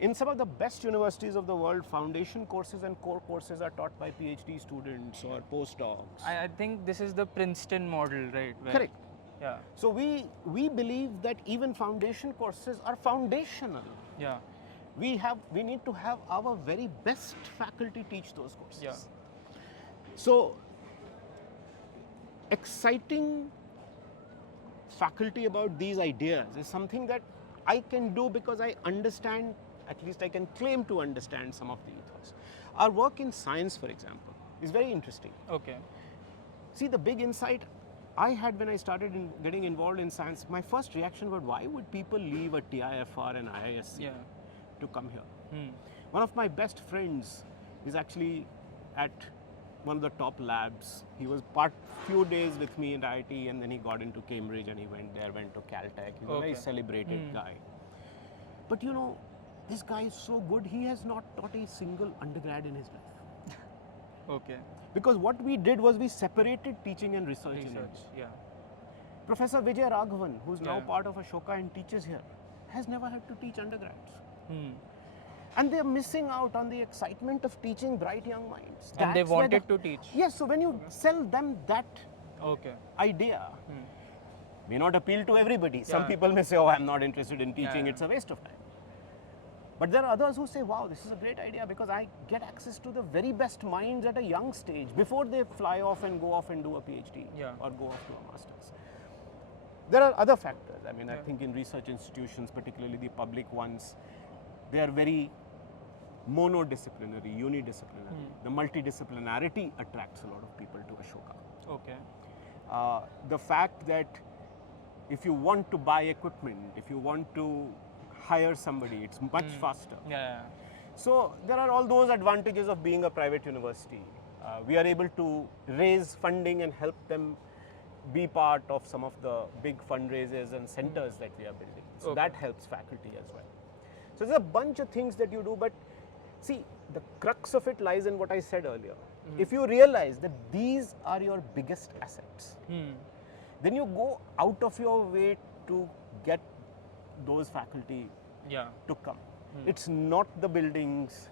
In some of the best universities of the world, foundation courses and core courses are taught by PhD students or postdocs. I think this is the Princeton model, right? Where, Correct. Yeah. So we believe that even foundation courses are foundational. Yeah. We need to have our very best faculty teach those courses. Yeah. So exciting faculty about these ideas is something that I can do because I understand, at least I can claim to understand some of the ethos. Our work in science, for example, is very interesting. Okay. See, the big insight I had when I started getting involved in science, my first reaction was, why would people leave a TIFR and IISc to come here? One of my best friends is actually at one of the top labs. He was few days with me in IIT, and then he got into Cambridge and he went to Caltech. He's a very celebrated guy. But you know, this guy is so good, he has not taught a single undergrad in his life. Okay. Because what we did was we separated teaching and research. Yeah. Professor Vijay Raghavan, who's now part of Ashoka and teaches here, has never had to teach undergrads. And they're missing out on the excitement of teaching bright young minds. And they wanted to teach. Yes, so when you sell them that idea, may not appeal to everybody. Some people may say, oh, I'm not interested in teaching, it's a waste of time. But there are others who say, wow, this is a great idea because I get access to the very best minds at a young stage before they fly off and go off and do a PhD or go off to a master's. There are other factors. I mean, I think in research institutions, particularly the public ones, they are very monodisciplinary, unidisciplinary. The multidisciplinarity attracts a lot of people to Ashoka. Okay. The fact that if you want to buy equipment, if you want to hire somebody, it's much faster. Yeah. So there are all those advantages of being a private university. We are able to raise funding and help them be part of some of the big fundraisers and centers that we are building. So that helps faculty as well. So there's a bunch of things that you do, but see, the crux of it lies in what I said earlier. If you realize that these are your biggest assets, then you go out of your way to get those faculty to come. It's not the buildings,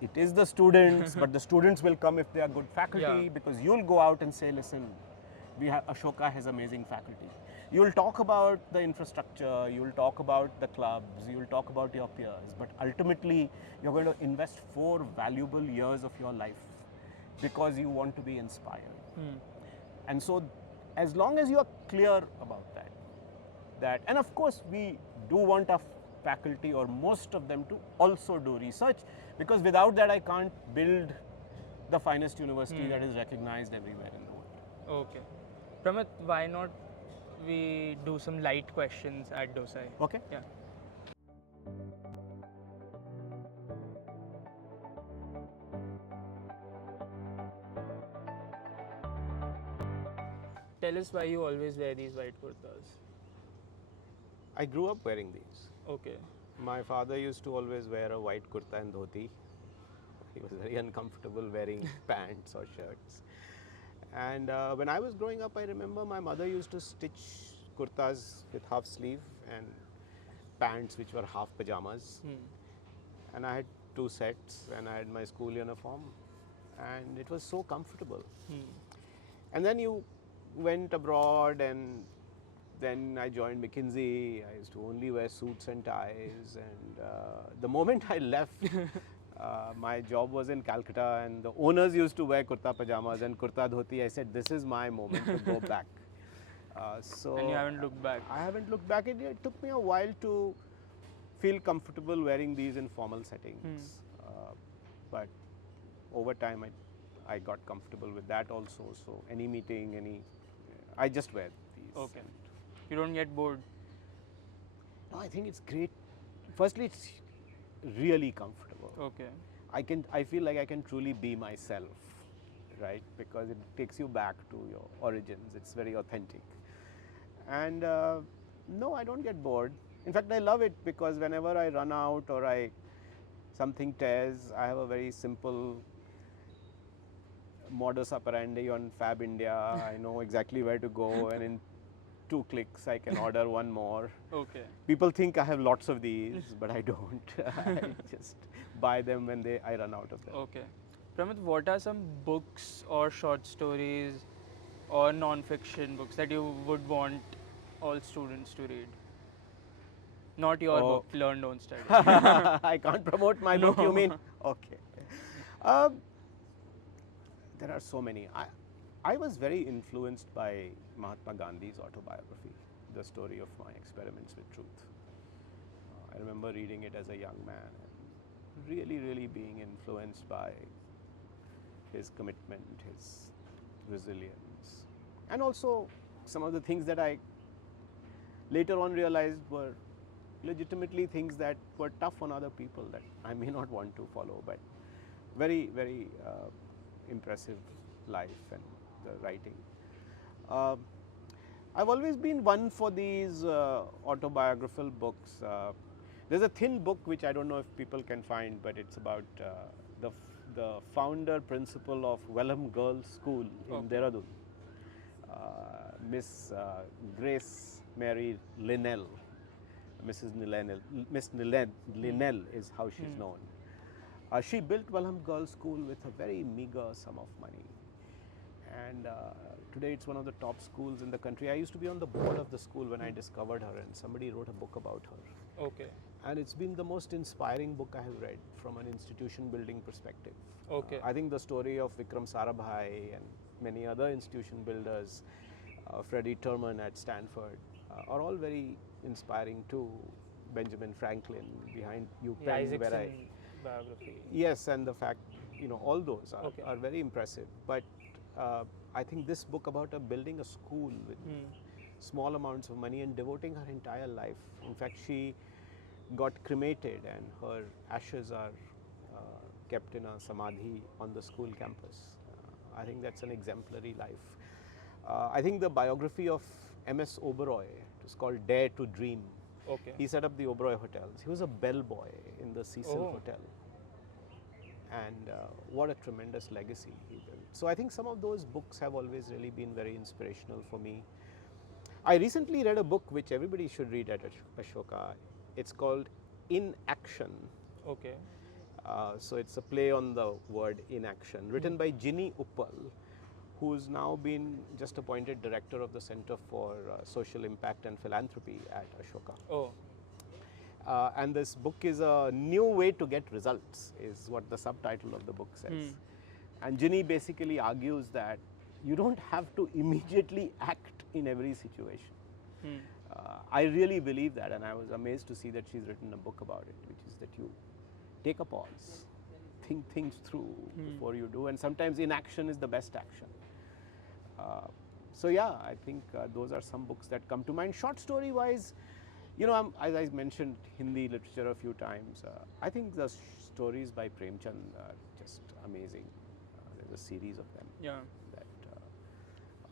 it is the students, but the students will come if they are good faculty because you'll go out and say, listen, Ashoka has amazing faculty. You'll talk about the infrastructure, you'll talk about the clubs, you'll talk about your peers, but ultimately you're going to invest 4 valuable years of your life because you want to be inspired. And so as long as you are clear about that, and of course we do want our faculty or most of them to also do research, because without that I can't build the finest university that is recognized everywhere in the world. Okay. Pramit, why not we do some light questions at Dosai. Okay. Yeah. Tell us why you always wear these white kurtas. I grew up wearing these. Okay. My father used to always wear a white kurta and dhoti. He was very uncomfortable wearing pants or shirts. And when I was growing up, I remember my mother used to stitch kurtas with half sleeve and pants which were half pajamas. And I had 2 sets, and I had my school uniform, and it was so comfortable. And then you went abroad, and then I joined McKinsey. I used to only wear suits and ties, and the moment I left, my job was in Calcutta, and the owners used to wear kurta pajamas and kurta dhoti. I said, this is my moment to go back. And you haven't looked back. I haven't looked back. It took me a while to feel comfortable wearing these in formal settings. But over time, I got comfortable with that also. So any meeting, I just wear these. Okay. You don't get bored? No, I think it's great. Firstly, it's really comfortable. Okay. I feel like I can truly be myself, right? Because it takes you back to your origins. It's very authentic. And no, I don't get bored. In fact, I love it because whenever I run out or something tears, I have a very simple modus operandi on Fab India. I know exactly where to go, and in 2 clicks I can order one more. Okay. People think I have lots of these, but I don't. I just buy them when I run out of them. Okay. Pramit, what are some books or short stories or non-fiction books that you would want all students to read? Not your book, Learn, Don't Study. I can't promote my book, you mean? Okay. There are so many. I was very influenced by Mahatma Gandhi's autobiography, The Story of My Experiments with Truth. I remember reading it as a young man and really, really being influenced by his commitment, his resilience, and also some of the things that I later on realized were legitimately things that were tough on other people that I may not want to follow, but very, very impressive life and the writing. I've always been one for these autobiographical books. There's a thin book which I don't know if people can find, but it's about the founder principal of Welham Girls School in Dehradun, Miss Grace Mary Linnell. Miss Linnell is how she's known. She built Welham Girls School with a very meager sum of money, and today it's one of the top schools in the country. I used to be on the board of the school when I discovered her, and somebody wrote a book about her. Okay. And it's been the most inspiring book I have read from an institution building perspective. Okay. I think the story of Vikram Sarabhai and many other institution builders, Freddie Terman at Stanford, are all very inspiring too. Benjamin Franklin behind UPenn, where biography. Yes, and the fact, all those are very impressive. But I think this book about her building a school with small amounts of money and devoting her entire life. In fact, she got cremated and her ashes are kept in a samadhi on the school campus. I think that's an exemplary life. I think the biography of M.S. Oberoi, it's called Dare to Dream. Okay. He set up the Oberoi Hotels. He was a bellboy in the Cecil Hotel. And what a tremendous legacy he built. So I think some of those books have always really been very inspirational for me. I recently read a book which everybody should read at Ashoka. It's called In Action. Okay. So it's a play on the word inaction, written by Ginny Uppal, who's now been just appointed director of the Center for Social Impact and Philanthropy at Ashoka. Oh. And this book is a new way to get results, is what the subtitle of the book says. And Ginny basically argues that you don't have to immediately act in every situation. I really believe that, and I was amazed to see that she's written a book about it, which is that you take a pause, think things through before you do, and sometimes inaction is the best action. So yeah, I think those are some books that come to mind. Short story wise, you know, as I mentioned Hindi literature a few times, I think the stories by Premchand are just amazing. There's a series of them Yeah. that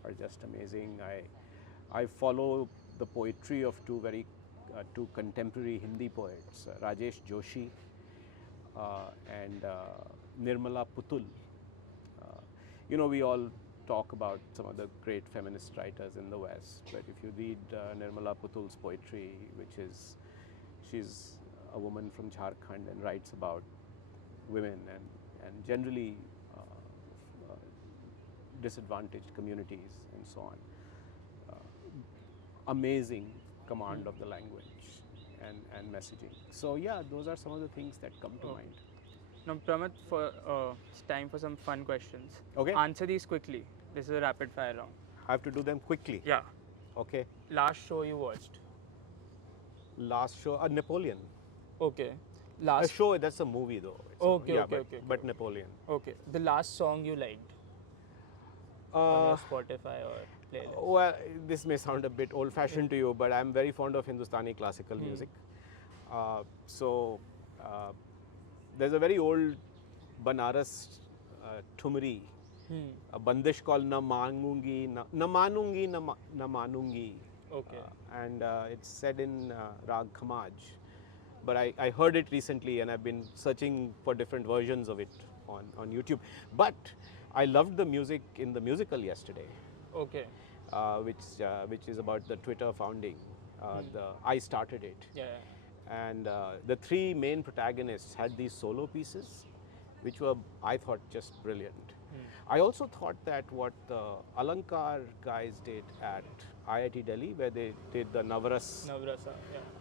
are just amazing. I follow the poetry of two contemporary Hindi poets, Rajesh Joshi and Nirmala Putul. You know, we all talk about some of the great feminist writers in the West, but if you read Nirmala Putul's poetry, she's a woman from Jharkhand and writes about women and generally disadvantaged communities and so on. Amazing command of the language and messaging. So yeah, those are some of the things that come to mind. Now, Pramod, it's time for some fun questions. Okay. Answer these quickly. This is a rapid fire round. I have to do them quickly. Yeah. Okay. Last show you watched? Last show, Napoleon. Okay. A Last show, that's a movie though. Okay, yeah, okay, but, okay, but okay. Napoleon. Okay. The last song you liked on your Spotify or playlist? Well, this may sound a bit old-fashioned to you, but I'm very fond of Hindustani classical music. There's a very old Banaras Thumri, a bandish called Na Manungi, Na Manungi, Na Manungi. Okay. And it's said in Rag Khamaj. But I heard it recently and I've been searching for different versions of it on YouTube. But I loved the music in the musical yesterday, Okay. which is about the Twitter founding. I started it. Yeah. And the three main protagonists had these solo pieces, which were, I thought, just brilliant. I also thought that what the Alankar guys did at IIT Delhi, where they did the Navras. Navrasa.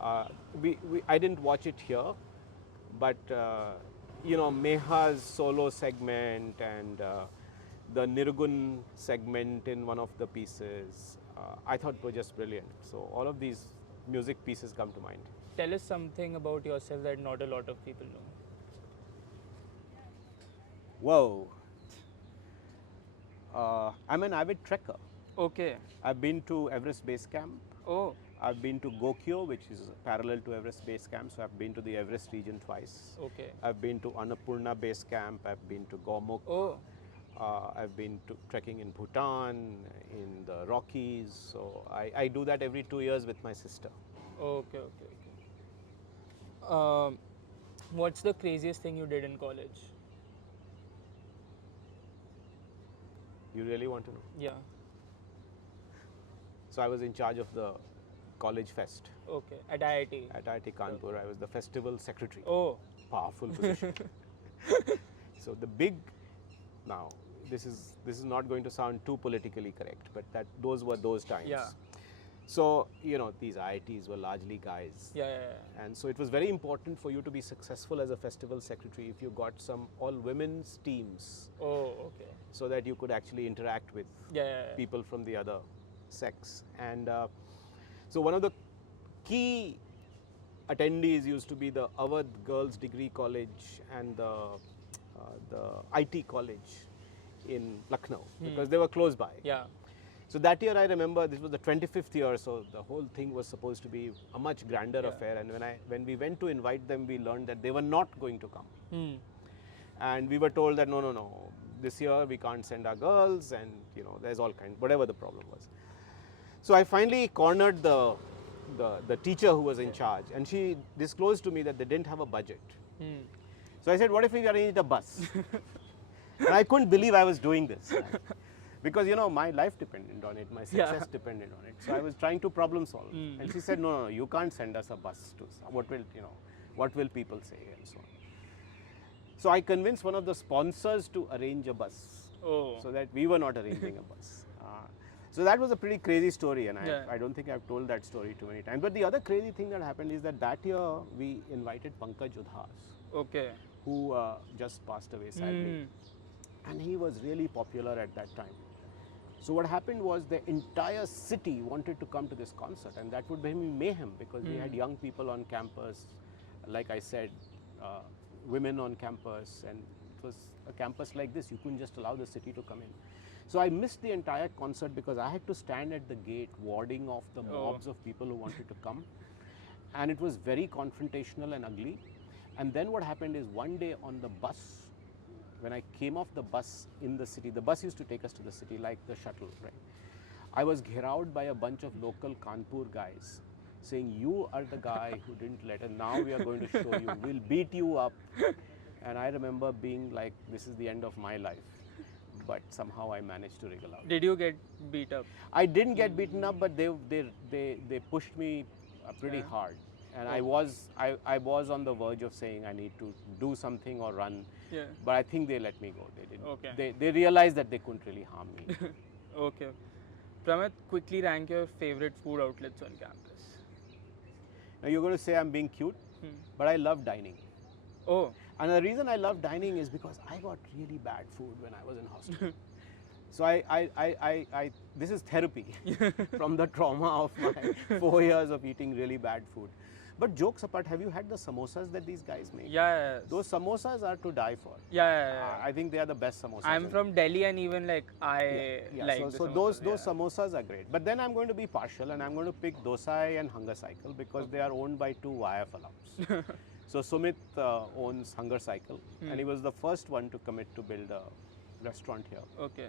Yeah. I didn't watch it here, but you know, Meha's solo segment and the Nirgun segment in one of the pieces, I thought were just brilliant. So all of these music pieces come to mind. Tell us something about yourself that not a lot of people know. Whoa. I'm an avid trekker. Okay. I've been to Everest Base Camp. Oh. I've been to Gokyo, which is parallel to Everest Base Camp, so I've been to the Everest region twice. Okay. I've been to Annapurna Base Camp, I've been to Gomukh. Oh. I've been to trekking in Bhutan, in the Rockies, so I do that every 2 years with my sister. Okay. What's the craziest thing you did in college? You really want to know? Yeah. So I was in charge of the college fest Okay. At IIT. at IIT Kanpur. I was the festival secretary. Oh. Powerful position. So the big, now this is not going to sound too politically correct, but those were those times. Yeah. So you know, these IITs were largely guys. Yeah. And so it was very important for you to be successful as a festival secretary if you got some all women's teams, Oh. Okay. so that you could actually interact with Yeah. people from the other sex. And so one of the key attendees used to be the Awadh Girls Degree College and the IT College in Lucknow, because they were close by. Yeah. So that year I remember this was the 25th year, so the whole thing was supposed to be a much grander affair. And when we went to invite them, we learned that they were not going to come. And we were told that no, this year we can't send our girls, and you know, there's all kind, whatever the problem was. So I finally cornered the teacher who was in charge, and she disclosed to me that they didn't have a budget. So I said, what if we arranged a bus? And I couldn't believe I was doing this, right? Because you know, my life depended on it, my success depended on it. So I was trying to problem solve. And she said, no, you can't send us a bus to what will people say, and so on. So I convinced one of the sponsors to arrange a bus, so that we were not arranging a bus. So that was a pretty crazy story, and I don't think I've told that story too many times. But the other crazy thing that happened is that year we invited Pankaj Udhas, Okay. who just passed away sadly. And he was really popular at that time. So what happened was the entire city wanted to come to this concert, and that would be mayhem, because we had young people on campus, like I said, women on campus, and it was a campus like this. You couldn't just allow the city to come in. So I missed the entire concert because I had to stand at the gate warding off the Oh. mobs of people who wanted to come. And it was very confrontational and ugly. And then what happened is one day on the bus, when I came off the bus in the city, the bus used to take us to the city like the shuttle, right? I was gherawed by a bunch of local Kanpur guys saying, you are the guy who didn't let us, now we are going to show you, we'll beat you up. And I remember being like, this is the end of my life. But somehow I managed to wriggle out. Did you get beat up? I didn't get beaten up, but they pushed me pretty Yeah. hard. And Oh. I was on the verge of saying I need to do something or run. Yeah. But I think they let me go. They didn't. Okay. They realized that they couldn't really harm me. Okay. Pramit, quickly rank your favorite food outlets on campus. Now you're going to say I'm being cute, but I love dining. Oh, And the reason I love dining is because I got really bad food when I was in hostel. So this is therapy from the trauma of my 4 years of eating really bad food. But jokes apart, have you had the samosas that these guys make? yeah. Those samosas are to die for. Yeah. I think they are the best samosas. I'm from Delhi, and even like I Yeah, like so, the so samosas, those samosas are great. But then I'm going to be partial and I'm going to pick Dosai and Hunger Cycle because they are owned by two YF alums. So Sumit owns Hunger Cycle and he was the first one to commit to build a restaurant here. Okay.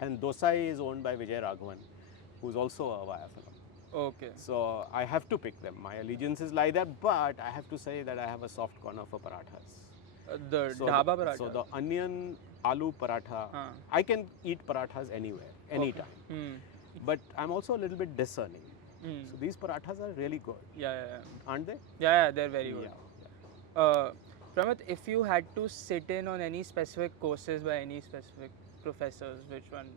And Dosai is owned by Vijay Raghavan, who's also a YF alum. Okay. So I have to pick them. My allegiance is like that, but I have to say that I have a soft corner for parathas. The So dhaba the, paratha. So the onion aloo paratha, I can eat parathas anywhere, anytime. But I'm also a little bit discerning. So these parathas are really good, Yeah. aren't they? Yeah, they're very good. Yeah. Pramit, if you had to sit in on any specific courses by any specific professors, which ones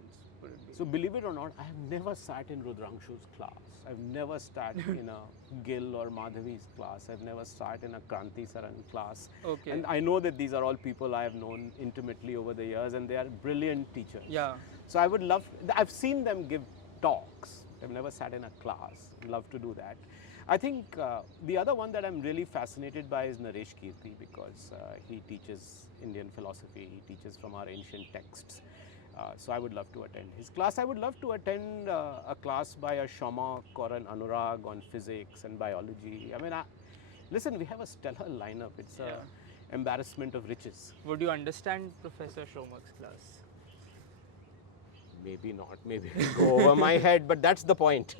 would it be? So believe it or not, I have never sat in Rudrangshu's class. I've never sat in a Gill or Madhavi's class. I've never sat in a Kranti Saran class. Okay. And I know that these are all people I have known intimately over the years and they are brilliant teachers. Yeah. So I would love, I've seen them give talks. I've never sat in a class. Love to do that. I think the other one that I'm really fascinated by is Naresh Kirti because he teaches Indian philosophy, he teaches from our ancient texts. So I would love to attend his class. I would love to attend a class by a Shamak or an Anurag on physics and biology. I mean, listen, we have a stellar lineup. It's an embarrassment of riches. Would you understand Professor Shomak's class? Maybe not. Maybe it'll go over my head, but that's the point.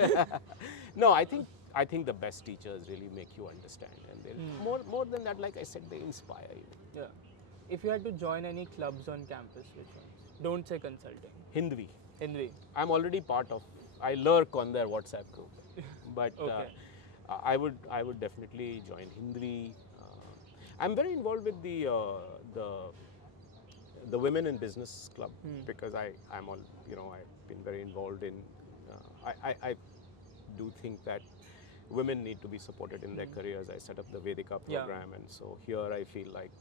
No, I think the best teachers really make you understand, and they'll more than that, like I said, they inspire you. Yeah. If you had to join any clubs on campus, which ones? Don't say consulting. Hindi. I'm already part of. I lurk on their WhatsApp group, but Okay. I would definitely join Hindi. I'm very involved with the Women in Business Club because I'm all I've been very involved in. I do think that women need to be supported in their careers. I set up the Vedika program, and so here I feel like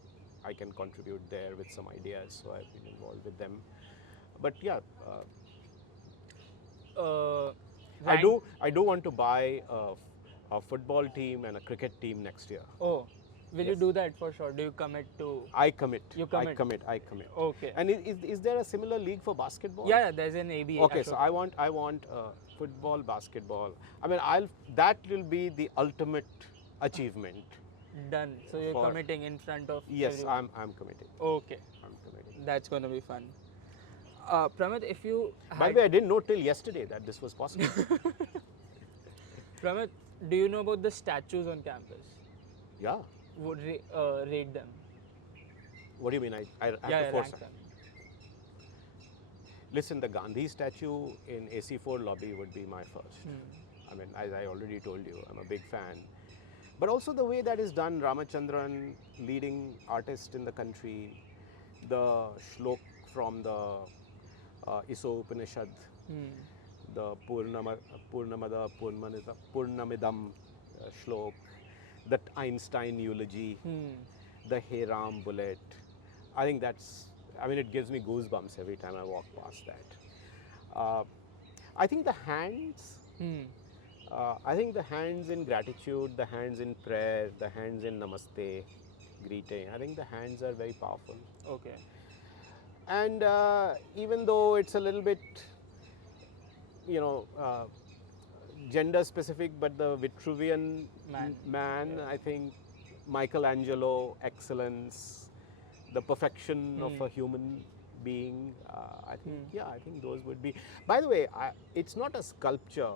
I can contribute there with some ideas. So I've been involved with them. But yeah, I do want to buy a football team and a cricket team next year. Oh, will you do that for sure? Do you commit to? I commit. You commit? I commit. Okay. And is there a similar league for basketball? Yeah, there's an ABA. Okay, Ashoka. so I want football, basketball. I mean, that will be the ultimate achievement. Done. So you're committing in front of. Yes, everyone. I'm committing. Okay. I'm committing. That's going to be fun. Pramit, if you By the way, I didn't know till yesterday that this was possible. Pramit, do you know about the statues on campus? Yeah. Would rate them? What do you mean? I have to Yeah, force rank them. Listen, the Gandhi statue in AC4 lobby would be my first. I mean, as I already told you, I'm a big fan. But also the way that is done, Ramachandran, leading artist in the country, the shlok from the Iso Upanishad, the Purnamada Purnamidam shlok, that Einstein eulogy, the Hey Ram bullet. I think it gives me goosebumps every time I walk past that. I think the hands, I think the hands in gratitude, the hands in prayer, the hands in namaste, greeting, I think the hands are very powerful. Okay. And even though it's a little bit, you know, gender specific, but the Vitruvian man, I think Michelangelo, excellence, the perfection of a human being. I think, yeah, I think those would be. By the way, it's not a sculpture,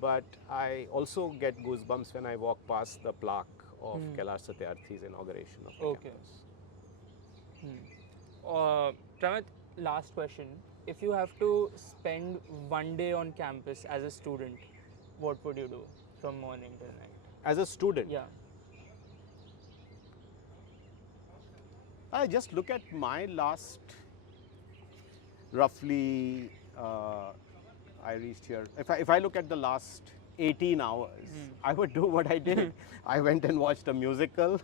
but I also get goosebumps when I walk past the plaque of Kailash Satyarthi's inauguration of the campus. Pramit, last question. If you have to spend one day on campus as a student, what would you do from morning till night? As a student? Yeah. I just look at my last roughly, I reached here. If I look at the last 18 hours, I would do what I did. I went and watched a musical.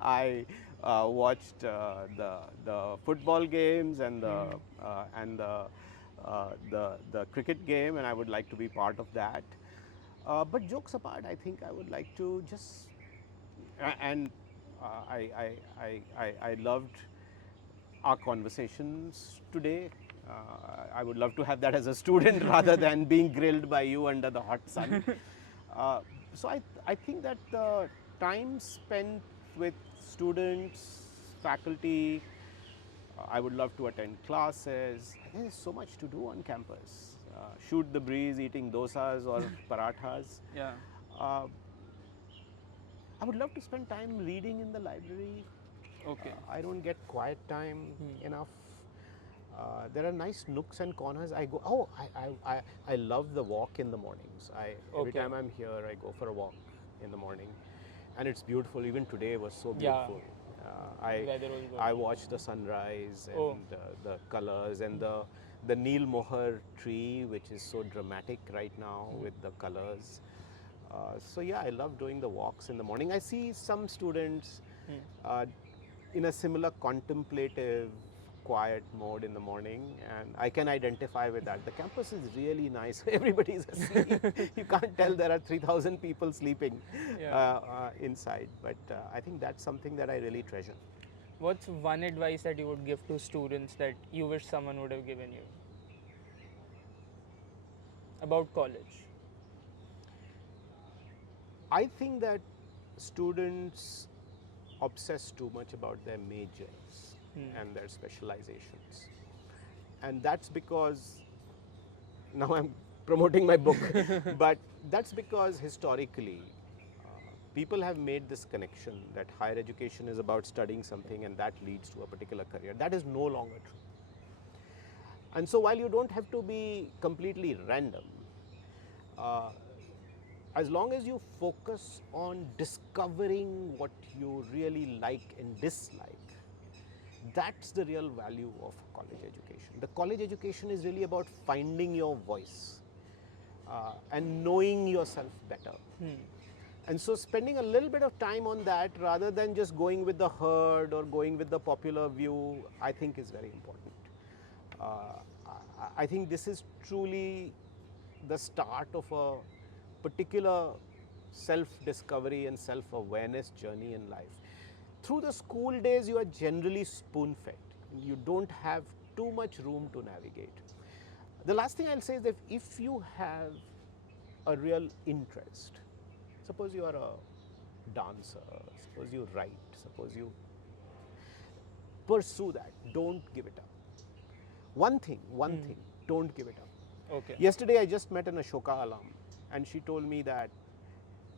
I watched the football games and the cricket game, and I would like to be part of that. But jokes apart, I think I would like to just and I loved our conversations today. I would love to have that as a student rather than being grilled by you under the hot sun. So I think that the time spent with students, faculty, I would love to attend classes. I think there's so much to do on campus. Shoot the breeze, eating dosas or parathas. Yeah. I would love to spend time reading in the library. Okay. I don't get quiet time enough. There are nice nooks and corners. I go. Oh, I love the walk in the mornings. Every time I'm here, I go for a walk in the morning, and it's beautiful. Even today was so beautiful. I watch the sunrise and the colors and the Neel Mohar tree, which is so dramatic right now with the colors. So yeah, I love doing the walks in the morning. I see some students in a similar contemplative, quiet mode in the morning, and I can identify with that. The campus is really nice. Everybody is asleep. You can't tell there are 3,000 people sleeping inside, but I think that's something that I really treasure. What's one advice that you would give to students that you wish someone would have given you about college? I think that students obsess too much about their majors and their specializations. And that's because, now I'm promoting my book, but that's because historically people have made this connection that higher education is about studying something and that leads to a particular career. That is no longer true. And so while you don't have to be completely random, as long as you focus on discovering what you really like and dislike, that's the real value of college education. The college education is really about finding your voice and knowing yourself better. And so spending a little bit of time on that rather than just going with the herd or going with the popular view, I think is very important. I think this is truly the start of a particular self-discovery and self-awareness journey in life. Through the school days, you are generally spoon-fed. You don't have too much room to navigate. The last thing I'll say is that if you have a real interest, suppose you are a dancer, suppose you write, suppose you pursue that, don't give it up. One thing, don't give it up. Okay. Yesterday I just met an Ashoka alum, and she told me that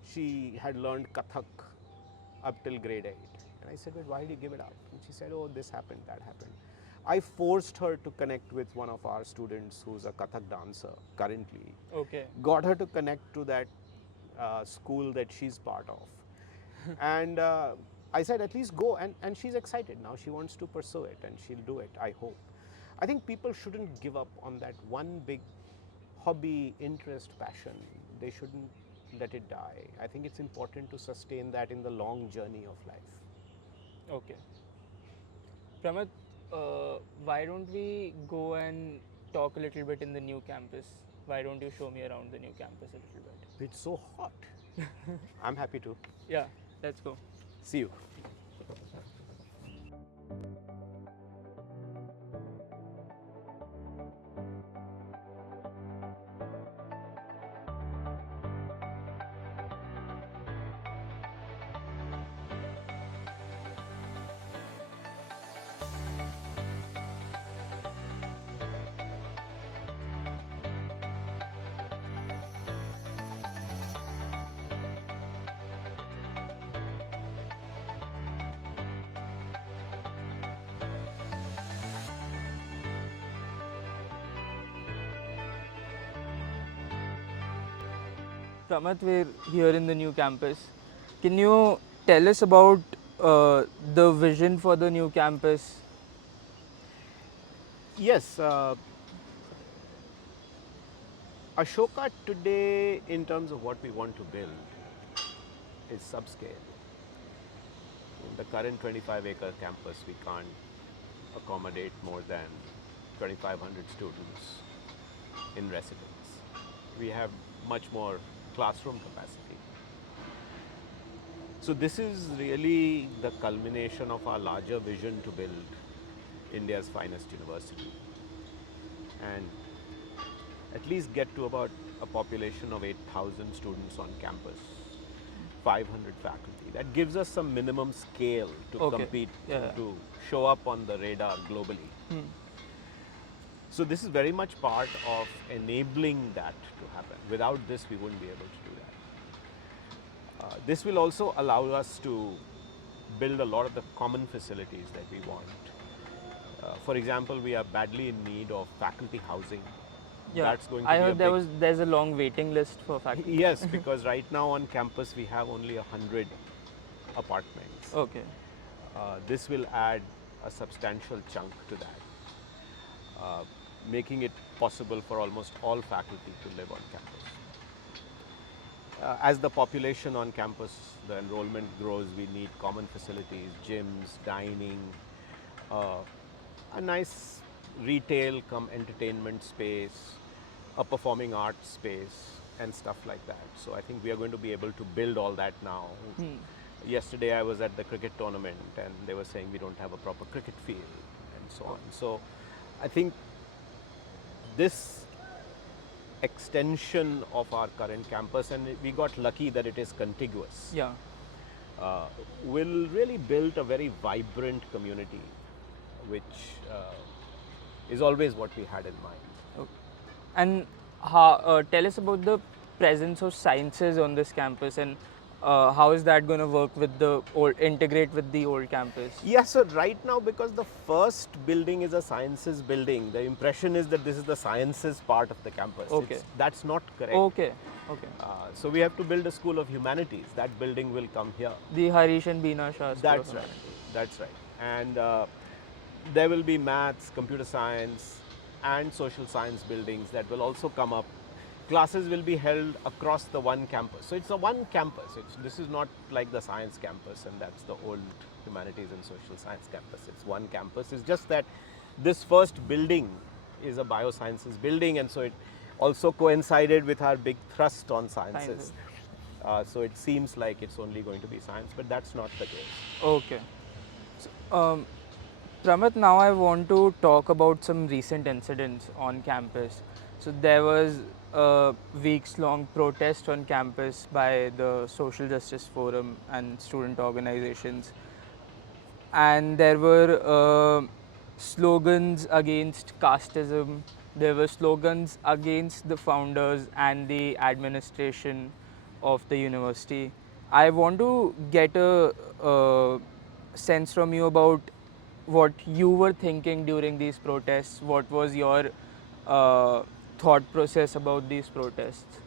she had learned Kathak up till grade 8. And I said, but why did you give it up? And she said, oh, this happened, that happened. I forced her to connect with one of our students who's a Kathak dancer currently. Okay. Got her to connect to that school that she's part of. And I said, at least go. And she's excited now. She wants to pursue it and she'll do it, I hope. I think people shouldn't give up on that one big hobby, interest, passion. They shouldn't let it die. I think it's important to sustain that in the long journey of life. Okay. Pramit, why don't we go and talk a little bit in the new campus? Why don't you show me around the new campus a little bit? It's so hot. I'm happy to. Yeah, let's go. See you. Pramath, we're here in the new campus. Can you tell us about the vision for the new campus? Yes, Ashoka today, in terms of what we want to build, is subscale. In the current 25-acre campus, we can't accommodate more than 2,500 students in residence. We have much more classroom capacity. So this is really the culmination of our larger vision to build India's finest university and at least get to about a population of 8,000 students on campus, 500 faculty. That gives us some minimum scale to compete, to show up on the radar globally. So this is very much part of enabling that to happen. Without this, we wouldn't be able to do that. This will also allow us to build a lot of the common facilities that we want. For example, we are badly in need of faculty housing. Yeah, That's going to I be heard there's a long waiting list for faculty. Yes, because right now on campus we have only 100 apartments. Okay. This will add a substantial chunk to that, making it possible for almost all faculty to live on campus. As the population on campus, the enrollment grows, we need common facilities, gyms, dining, a nice retail come entertainment space, a performing arts space and stuff like that. So I think we are going to be able to build all that now. Yesterday I was at the cricket tournament and they were saying we don't have a proper cricket field and so on. So I think this extension of our current campus, and we got lucky that it is contiguous, Yeah. will really build a very vibrant community, which is always what we had in mind. Okay. And tell us about the presence of sciences on this campus and how is that going to work with the integrate with the old campus? Yes, so right now, because the first building is a sciences building, the impression is that this is the sciences part of the campus. Okay. That's not correct. Okay. Okay. So we have to build a school of humanities. That building will come here. The Harish and Beena Shah School That's of right. Humanities. That's right. And there will be maths, computer science, and social science buildings that will also come up. Classes will be held across the one campus. So it's a one campus. This is not like the science campus and that's the old humanities and social science campus. It's one campus. It's just that this first building is a biosciences building, and so it also coincided with our big thrust on sciences. So it seems like it's only going to be science, but that's not the case. Okay. So, Pramath, now I want to talk about some recent incidents on campus. So there was a weeks-long protest on campus by the Social Justice Forum and student organizations, and there were slogans against casteism. There were slogans against the founders and the administration of the university. I want to get a sense from you about what you were thinking during these protests. What was your thought process about these protests?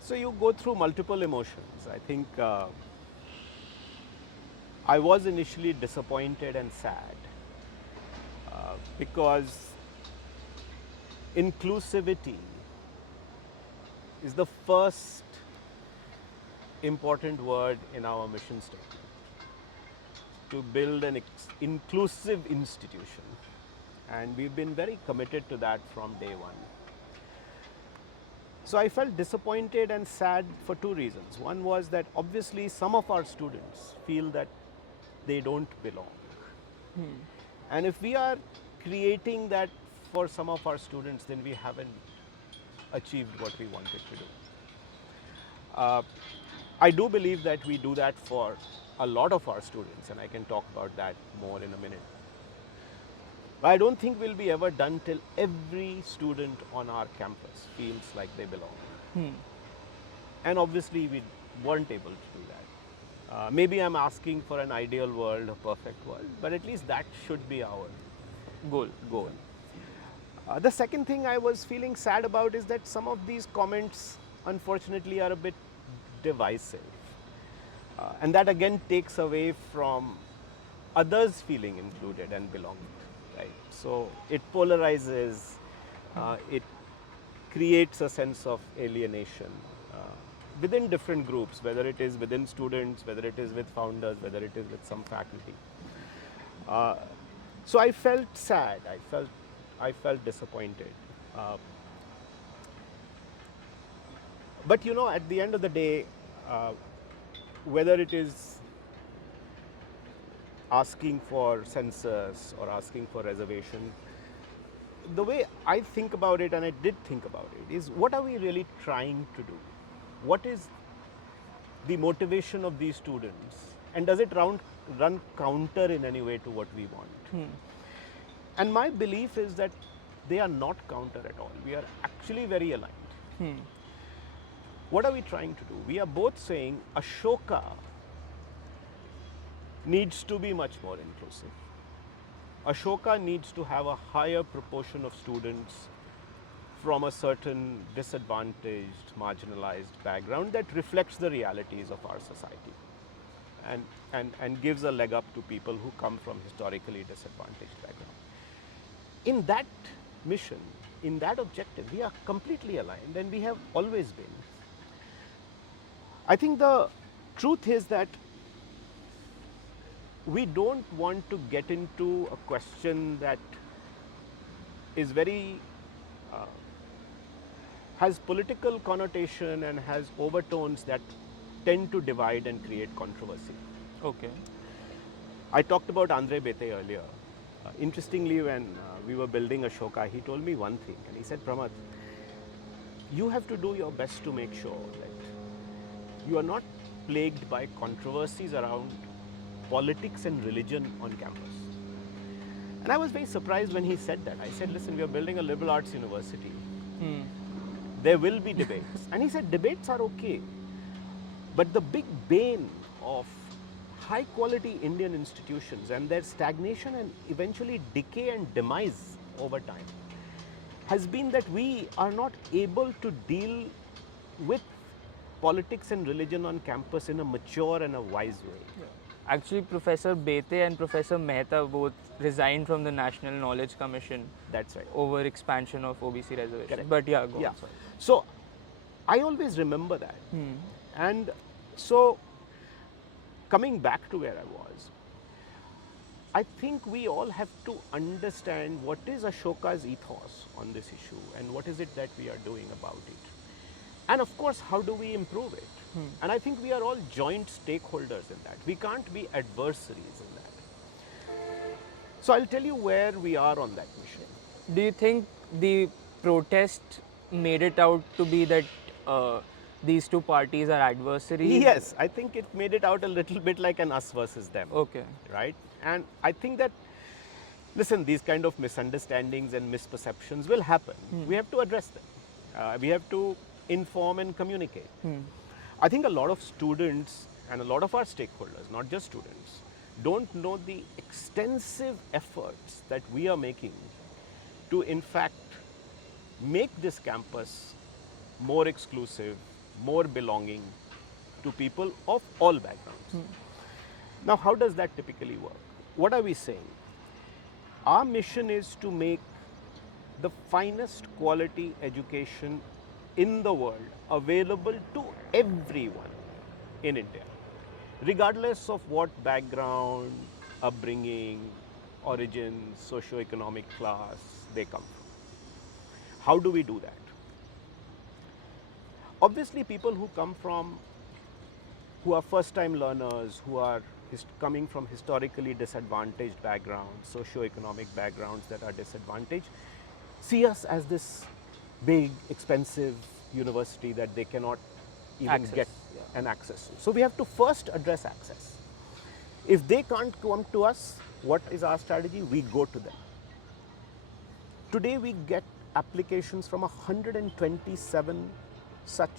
So you go through multiple emotions. I think I was initially disappointed and sad because inclusivity is the first important word in our mission statement, to build an inclusive institution, and we've been very committed to that from day one. So I felt disappointed and sad for two reasons. One was that obviously some of our students feel that they don't belong. And if we are creating that for some of our students, then we haven't achieved what we wanted to do. I do believe that we do that for a lot of our students, and I can talk about that more in a minute. But I don't think we'll be ever done till every student on our campus feels like they belong. And obviously we weren't able to do that. Maybe I'm asking for an ideal world, a perfect world, but at least that should be our goal. The second thing I was feeling sad about is that some of these comments unfortunately are a bit divisive. And that again takes away from others feeling included and belonging, right? So it polarizes, it creates a sense of alienation within different groups, whether it is within students, whether it is with founders, whether it is with some faculty. So I felt sad, I felt disappointed. But you know, at the end of the day, whether it is asking for census or asking for reservation, the way I think about it, and I did think about it, is what are we really trying to do? What is the motivation of these students? And does it run counter in any way to what we want? And my belief is that they are not counter at all. We are actually very aligned. What are we trying to do? We are both saying Ashoka needs to be much more inclusive. Ashoka needs to have a higher proportion of students from a certain disadvantaged, marginalized background that reflects the realities of our society and gives a leg up to people who come from historically disadvantaged background. In that mission, in that objective, we are completely aligned, and we have always been. I think the truth is that we don't want to get into a question that is very has political connotation and has overtones that tend to divide and create controversy. Okay. I talked about Andre Bete earlier. Interestingly, when we were building Ashoka, he told me one thing, and he said, Pramad, you have to do your best to make sure that you are not plagued by controversies around politics and religion on campus. And I was very surprised when he said that. I said, listen, we are building a liberal arts university. There will be debates. And he said, debates are okay. But the big bane of high quality Indian institutions and their stagnation and eventually decay and demise over time has been that we are not able to deal with politics and religion on campus in a mature and a wise way. Yeah. Actually, Professor Bete and Professor Mehta both resigned from the National Knowledge Commission. That's right. Over expansion of OBC reservations. Correct. But yeah, go on. Sorry. So I always remember that. And so coming back to where I was, I think we all have to understand what is Ashoka's ethos on this issue and what is it that we are doing about it. And of course, how do we improve it? And I think we are all joint stakeholders in that. We can't be adversaries in that. So I'll tell you where we are on that mission. Do you think the protest made it out to be that these two parties are adversaries? Yes, I think it made it out a little bit like an us versus them. Okay. Right? And I think that, listen, these kind of misunderstandings and misperceptions will happen. We have to address them. We have to inform and communicate. I think a lot of students and a lot of our stakeholders, not just students, don't know the extensive efforts that we are making to in fact make this campus more exclusive, more belonging to people of all backgrounds. Now, how does that typically work? What are we saying? Our mission is to make the finest quality education in the world available to everyone in India, regardless of what background, upbringing, origin, socio-economic class they come from. How do we do that? Obviously, people who are first-time learners, who are coming from historically disadvantaged backgrounds, socio-economic backgrounds that are disadvantaged, see us as this big, expensive university that they cannot even get an access to. So we have to first address access. If they can't come to us, what is our strategy? We go to them. Today we get applications from 127 such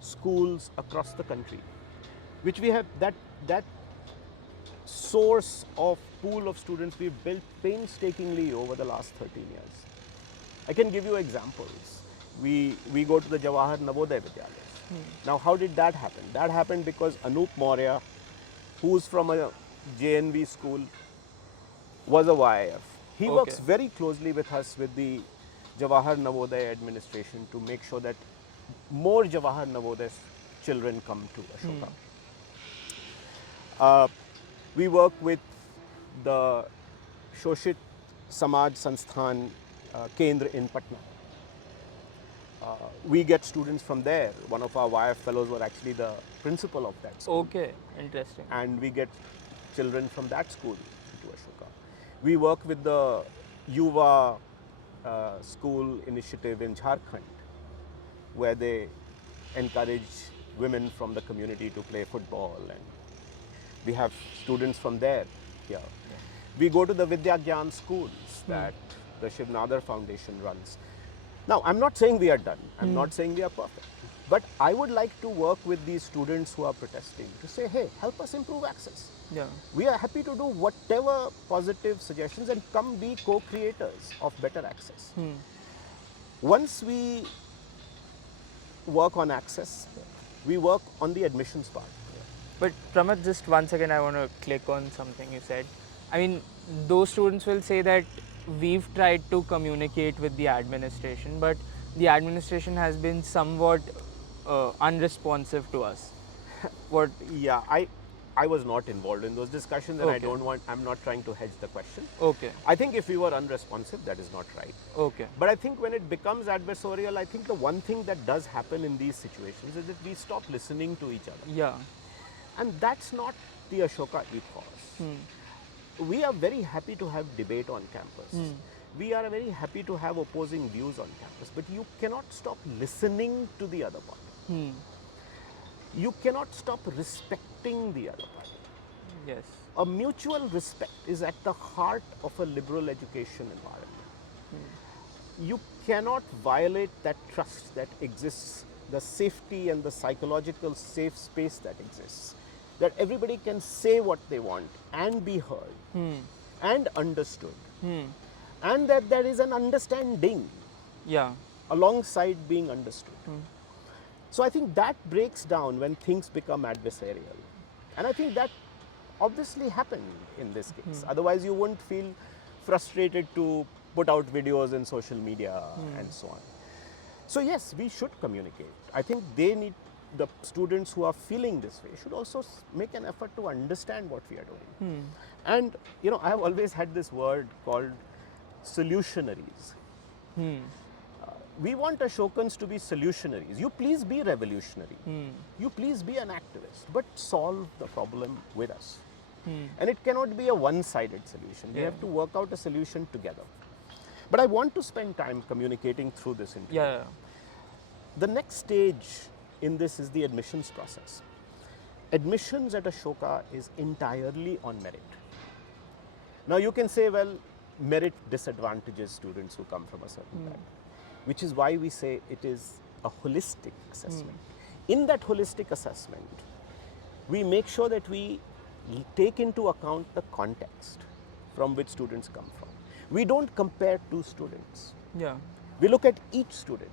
schools across the country, which we have that source of pool of students we've built painstakingly over the last 13 years. I can give you examples. we go to the Jawahar Navodaya Vidyalaya. Now, how did that happen? That happened because Anup Maurya, who's from a JNV school, was a YIF. He Okay. works very closely with us, with the Jawahar Navodaya administration, to make sure that more Jawahar Navodaya children come to Ashoka. We work with the Shoshit Samaj Sansthan Kendra in Patna. We get students from there. One of our YF fellows were actually the principal of that school. Okay, interesting. And we get children from that school to Ashoka. We work with the Yuva school initiative in Jharkhand, where they encourage women from the community to play football, and we have students from there here. We go to the Vidya Gyan schools that the Shiv Nadar Foundation runs. Now, I'm not saying we are done. I'm not saying we are perfect. But I would like to work with these students who are protesting to say, hey, help us improve access. Yeah. We are happy to do whatever positive suggestions and come be co-creators of better access. Once we work on access, we work on the admissions part. But Pramad, just one second, I want to click on something you said. I mean, those students will say that we've tried to communicate with the administration, but the administration has been somewhat unresponsive to us. What? Yeah, I was not involved in those discussions, and Okay. I'm not trying to hedge the question. Okay. I think if we were unresponsive, that is not right. Okay. But I think when it becomes adversarial, I think the one thing that does happen in these situations is that we stop listening to each other. Yeah. And that's not the Ashoka ethos. We are very happy to have debate on campus. We are very happy to have opposing views on campus, but you cannot stop listening to the other party. You cannot stop respecting the other party. Yes. A mutual respect is at the heart of a liberal education environment. You cannot violate that trust that exists, the safety and the psychological safe space that exists, that everybody can say what they want and be heard and understood, and that there is an understanding Yeah. alongside being understood. So I think that breaks down when things become adversarial. And I think that obviously happened in this case. Otherwise, you wouldn't feel frustrated to put out videos in social media and so on. So yes, we should communicate. I think the students who are feeling this way should also make an effort to understand what we are doing. And I have always had this word called solutionaries. We want Ashokans to be solutionaries. You please be revolutionary. You please be an activist, but solve the problem with us. And it cannot be a one-sided solution. We have to work out a solution together. But I want to spend time communicating through this interview. Yeah. The next stage in this is the admissions process. Admissions at Ashoka is entirely on merit. Now you can say, well, merit disadvantages students who come from a certain background, which is why we say it is a holistic assessment. In that holistic assessment, we make sure that we take into account the context from which students come from. We don't compare two students. Yeah. We look at each student.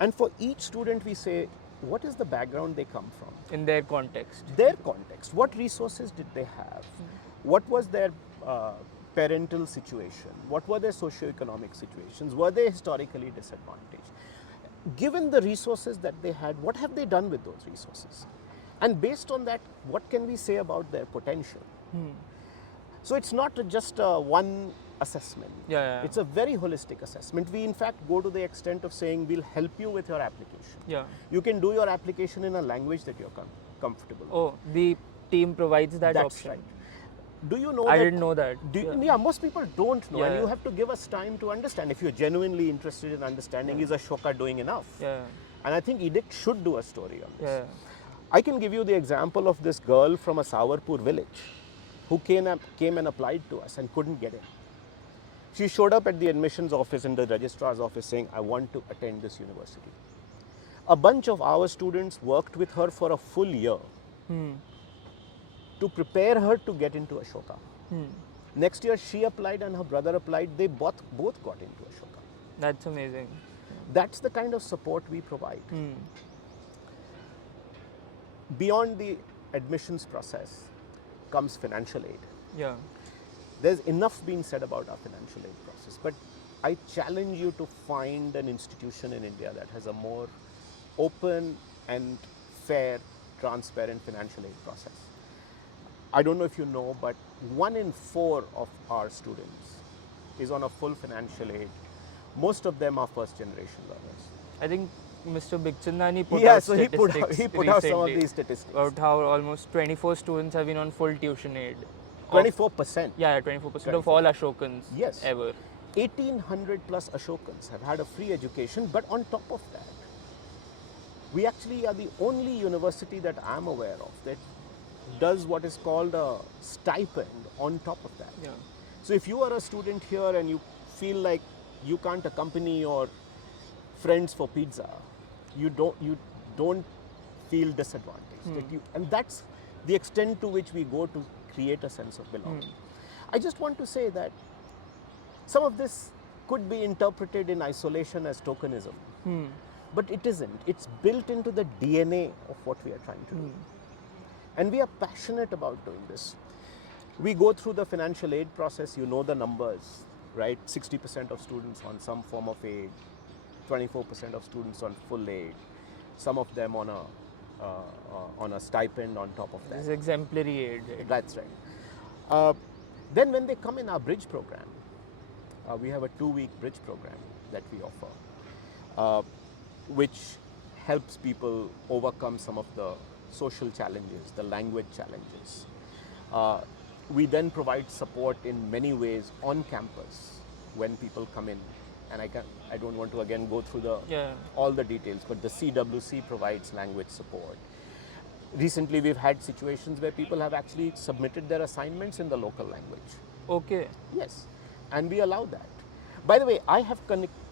And for each student, we say, what is the background they come from? In their context. Their context. What resources did they have? What was their parental situation? What were their socioeconomic situations? Were they historically disadvantaged? Given the resources that they had, what have they done with those resources? And based on that, what can we say about their potential? So it's not just one assessment. Yeah. It's a very holistic assessment. We in fact go to the extent of saying we'll help you with your application. Yeah. You can do your application in a language that you're comfortable with. Oh, the team provides that That's option. right. Do you know I that? didn't know that. Yeah, most people don't know, and Yeah. you have to give us time to understand. If you're genuinely interested in understanding, is Ashoka doing enough? Yeah. And I think Edict should do a story on this. Yeah. I can give you the example of this girl from a Sawarpur village who came and applied to us and couldn't get in. She showed up at the admissions office in the registrar's office saying, I want to attend this university. A bunch of our students worked with her for a full year to prepare her to get into Ashoka. Next year she applied and her brother applied. They both got into Ashoka. That's amazing. That's the kind of support we provide. Beyond the admissions process comes financial aid. Yeah. There's enough being said about our financial aid process, but I challenge you to find an institution in India that has a more open and fair, transparent financial aid process. I don't know if you know, but 1 in 4 of our students is on a full financial aid. Most of them are first generation learners. I think Mr. Bhikchandani put Yeah, out so he put out some of recently these statistics. about how almost 24 students have been on full tuition aid. 24%. Yeah, 24% of all Ashokans Yes. ever. 1800 plus Ashokans have had a free education, but on top of that, we actually are the only university that I'm aware of that does what is called a stipend on top of that. Yeah. So if you are a student here and you feel like you can't accompany your friends for pizza, you don't feel disadvantaged. And that's the extent to which we go to create a sense of belonging. I just want to say that some of this could be interpreted in isolation as tokenism, but it isn't. It's built into the DNA of what we are trying to do. And we are passionate about doing this. We go through the financial aid process, you know the numbers, right? 60% of students on some form of aid, 24% of students on full aid, some of them on a stipend on top of that. This is exemplary aid. That's right. Then when they come in our bridge program, we have a 2-week bridge program that we offer, which helps people overcome some of the social challenges, the language challenges. We then provide support in many ways on campus when people come in. And I don't want to again go through all the details, but the CWC provides language support. Recently, we've had situations where people have actually submitted their assignments in the local language. Okay. Yes, and we allow that. By the way, I have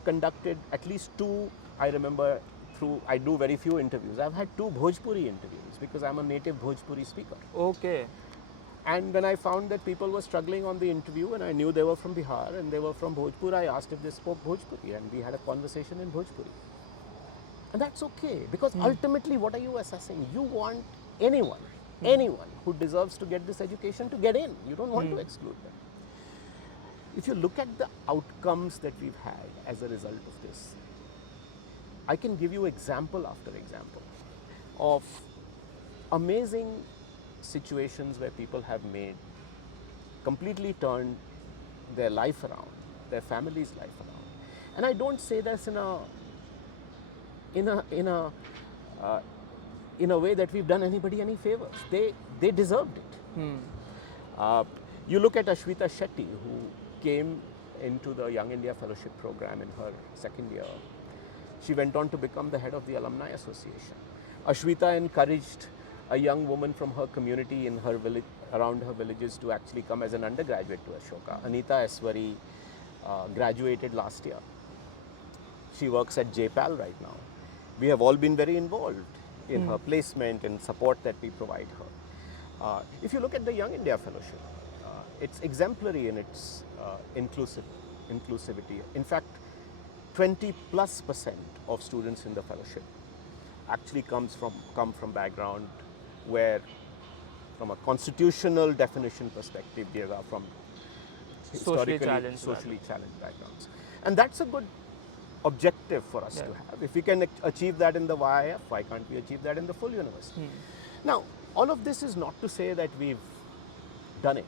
conducted at least 2, I remember I do very few interviews. I've had 2 Bhojpuri interviews because I'm a native Bhojpuri speaker. Okay. And when I found that people were struggling on the interview and I knew they were from Bihar and they were from Bhojpur, I asked if they spoke Bhojpuri and we had a conversation in Bhojpuri. And that's okay, because ultimately what are you assessing? You want anyone who deserves to get this education to get in. You don't want to exclude them. If you look at the outcomes that we've had as a result of this, I can give you example after example of amazing situations where people have completely turned their life around, their family's life around. And I don't say this in a way that we've done anybody any favors. They deserved it. You look at Ashwita Shetty, who came into the Young India Fellowship program in her 2nd year. She went on to become the head of the Alumni Association. Ashwita encouraged a young woman from her community in her village, around her villages, to actually come as an undergraduate to Ashoka. Anita Eswari graduated last year. She works at JPAL right now. We have all been very involved in her placement and support that we provide her. If you look at the Young India Fellowship, it's exemplary in its inclusivity. In fact, 20+% of students in the fellowship actually come from background where, from a constitutional definition perspective, they are from Socially challenged backgrounds. And that's a good objective for us to have. If we can achieve that in the YIF, why can't we achieve that in the full university? Now, all of this is not to say that we've done it.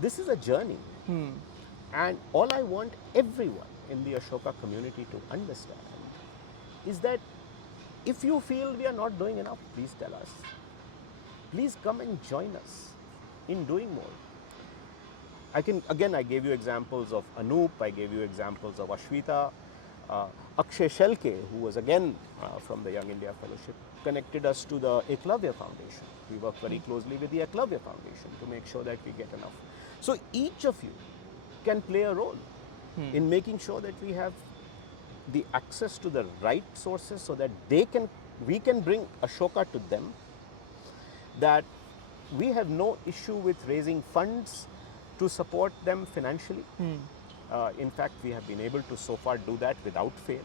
This is a journey. And all I want everyone in the Ashoka community to understand is that if you feel we are not doing enough, please tell us. Please come and join us in doing more. I gave you examples of Anup, I gave you examples of Ashwita. Akshay Shelke, who was again from the Young India Fellowship, connected us to the Eklavya Foundation. We work very closely with the Eklavya Foundation to make sure that we get enough. So each of you can play a role in making sure that we have the access to the right sources so that we can bring Ashoka to them, that we have no issue with raising funds to support them financially. In fact, we have been able to so far do that without fail.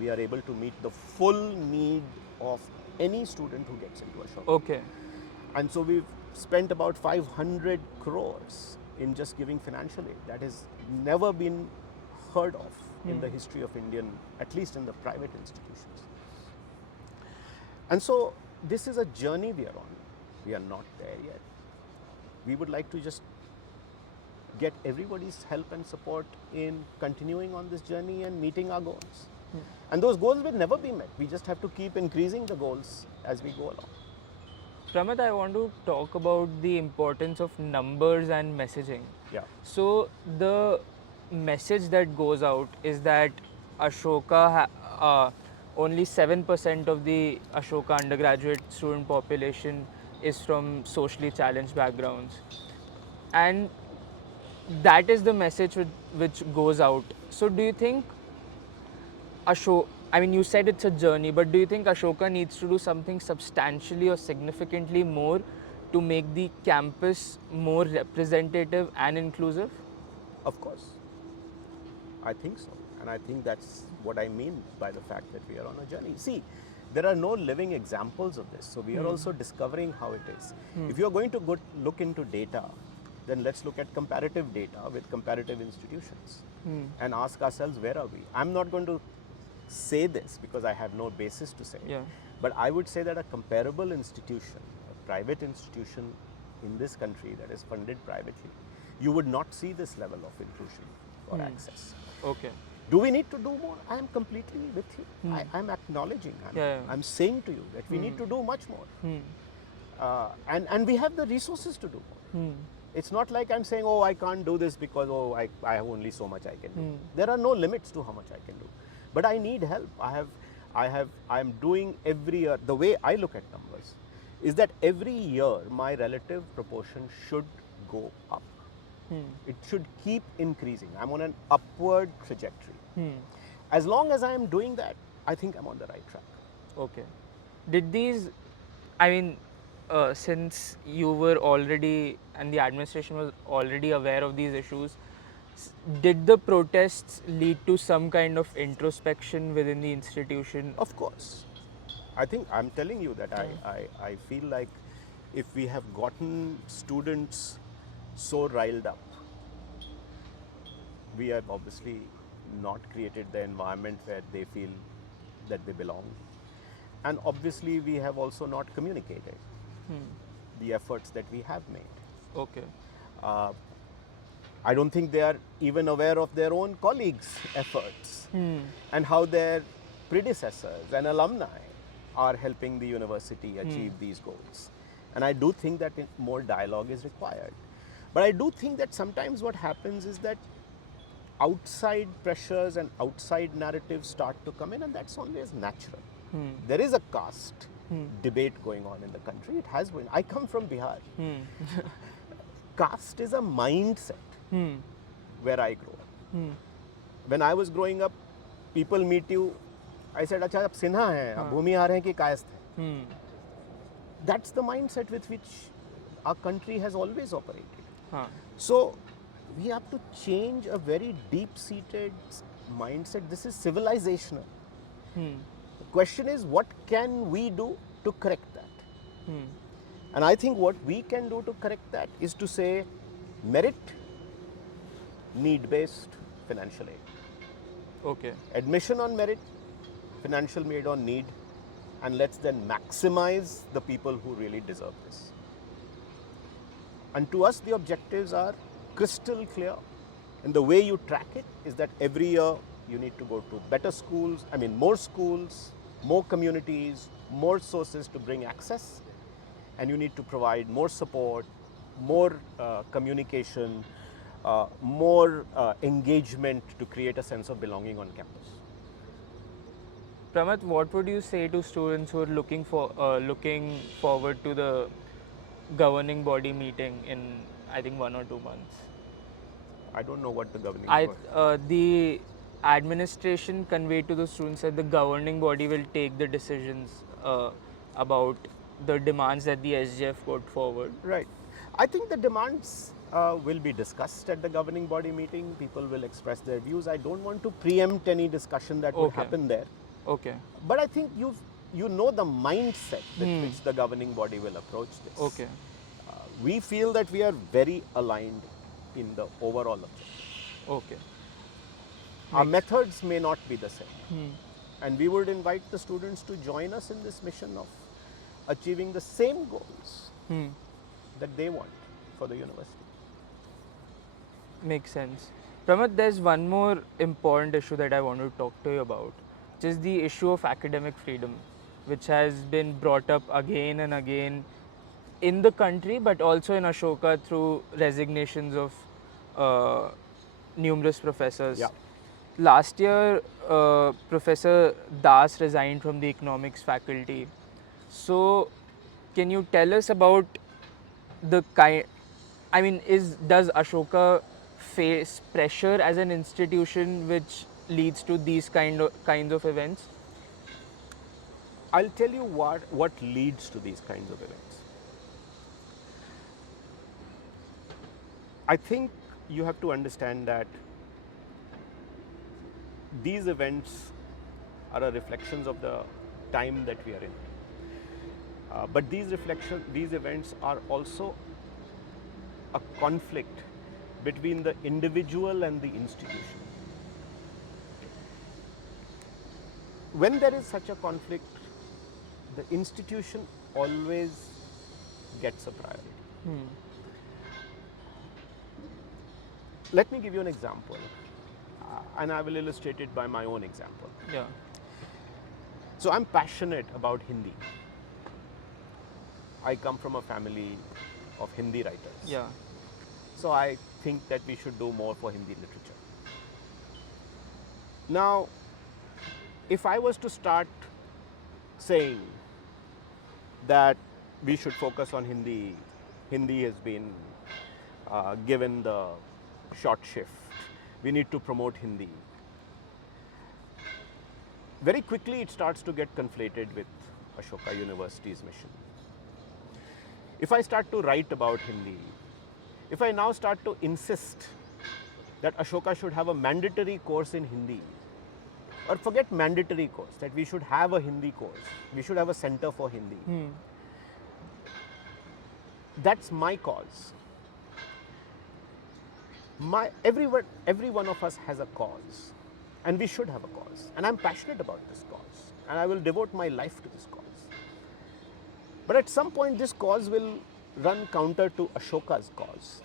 we are able to meet the full need of any student who gets into Ashoka. Okay. And so we've spent about 500 crores in just giving financial aid. That has never been heard of in the history of Indian, at least in the private institutions. And so this is a journey we are on. We are not there yet. We would like to just get everybody's help and support in continuing on this journey and meeting our goals. And those goals will never be met. We just have to keep increasing the goals as we go along. Pramit, I want to talk about the importance of numbers and messaging. Yeah. So the message that goes out is that Ashoka, only 7% of the Ashoka undergraduate student population is from socially challenged backgrounds. And that is the message which goes out. So do you think I mean, you said it's a journey, but do you think Ashoka needs to do something substantially or significantly more to make the campus more representative and inclusive? Of course. I think so. And I think that's what I mean by the fact that we are on a journey. See, there are no living examples of this. So we are also discovering how it is. If you are going to look into data, then let's look at comparative data with comparative institutions and ask ourselves, where are we? I'm not going to say this because I have no basis to say it. Yeah. But I would say that a comparable institution, a private institution in this country that is funded privately, you would not see this level of inclusion or access. Okay. Do we need to do more? I am completely with you. I'm acknowledging. I'm saying to you that we need to do much more. And we have the resources to do more. It's not like I'm saying, oh, I can't do this because, oh, I have only so much I can do. There are no limits to how much I can do. But I need help. I'm doing every year, the way I look at numbers is that every year my relative proportion should go up. It should keep increasing. I'm on an upward trajectory. As long as I am doing that, I think I'm on the right track. Okay. Did these, I mean, since you were already, and the administration was already aware of these issues, did the protests lead to some kind of introspection within the institution? Of course. I think I'm telling you that I feel like if we have gotten students so riled up, we have obviously not created the environment where they feel that they belong. And obviously we have also not communicated the efforts that we have made. Okay. I don't think they are even aware of their own colleagues' efforts and how their predecessors and alumni are helping the university achieve these goals. And I do think that more dialogue is required. But I do think that sometimes what happens is that outside pressures and outside narratives start to come in, and that's always natural. There is a caste debate going on in the country. It has been. I come from Bihar. Caste is a mindset where I grew up. When I was growing up, people meet you. I said, "Acha, ab Sinha hai, ab Bhumihar hai ki Kayast hai." That's the mindset with which our country has always operated. So we have to change a very deep-seated mindset. This is civilizational. The question is, what can we do to correct that? And I think what we can do to correct that is to say merit, need-based financial aid. Okay. Admission on merit, financial aid on need, and let's then maximize the people who really deserve this. And to us, the objectives are crystal clear. And the way you track it is that every year you need to go to better schools, more schools, more communities, more sources to bring access. And you need to provide more support, more communication, more engagement to create a sense of belonging on campus. Pramit, what would you say to students who are looking forward to the governing body meeting in, I think, 1 or 2 months? I don't know what the governing body. The administration conveyed to the students that the governing body will take the decisions about the demands that the SGF put forward. Right. I think the demands will be discussed at the governing body meeting. People will express their views. I don't want to preempt any discussion that will happen there. Okay. But I think you know the mindset with which the governing body will approach this. Okay. We feel that we are very aligned in the overall objective. Okay. Our methods may not be the same. And we would invite the students to join us in this mission of achieving the same goals that they want for the university. Makes sense. Pramad, there's one more important issue that I want to talk to you about, which is the issue of academic freedom, which has been brought up again and again in the country, but also in Ashoka through resignations of numerous professors. Yeah. Last year, Professor Das resigned from the economics faculty. So, can you tell us about the kind? I mean, does Ashoka face pressure as an institution which leads to these kinds of events? I'll tell you what leads to these kinds of events. I think you have to understand that these events are a reflections of the time that we are in. But these events are also a conflict between the individual and the institution. When there is such a conflict, the institution always gets a priority. Let me give you an example, and I will illustrate it by my own example. Yeah. So I'm passionate about Hindi. I come from a family of Hindi writers. Yeah. So I think that we should do more for Hindi literature. Now, if I was to start saying that we should focus on Hindi, Hindi has been given the short shift, we need to promote Hindi. Very quickly it starts to get conflated with Ashoka University's mission. If I start to write about Hindi, if I now start to insist that Ashoka should have a mandatory course in Hindi, or forget mandatory course, that we should have a Hindi course, we should have a center for Hindi. That's my cause. Every one of us has a cause, and we should have a cause. And I'm passionate about this cause, and I will devote my life to this cause. But at some point, this cause will run counter to Ashoka's cause.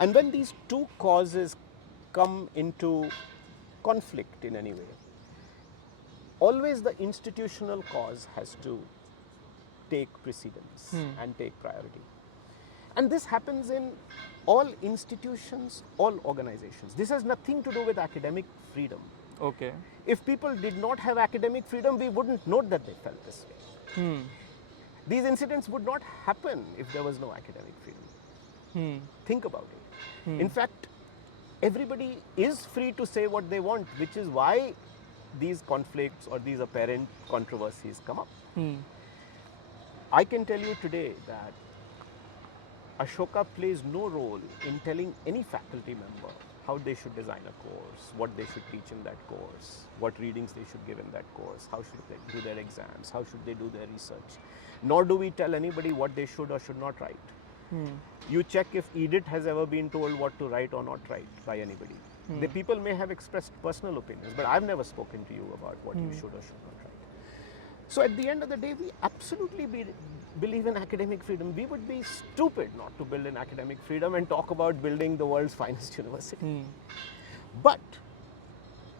And when these two causes come into conflict in any way, always the institutional cause has to take precedence and take priority. And this happens in all institutions, all organizations. This has nothing to do with academic freedom. Okay. If people did not have academic freedom, we wouldn't know that they felt this way. These incidents would not happen if there was no academic freedom. Think about it. In fact, everybody is free to say what they want, which is why these conflicts or these apparent controversies come up. I can tell you today that Ashoka plays no role in telling any faculty member how they should design a course, what they should teach in that course, what readings they should give in that course, how should they do their exams, how should they do their research. Nor do we tell anybody what they should or should not write. You check if Edict has ever been told what to write or not write by anybody. The people may have expressed personal opinions, but I've never spoken to you about what you should or should not write. So at the end of the day, we absolutely believe in academic freedom. We would be stupid not to build in academic freedom and talk about building the world's finest university. But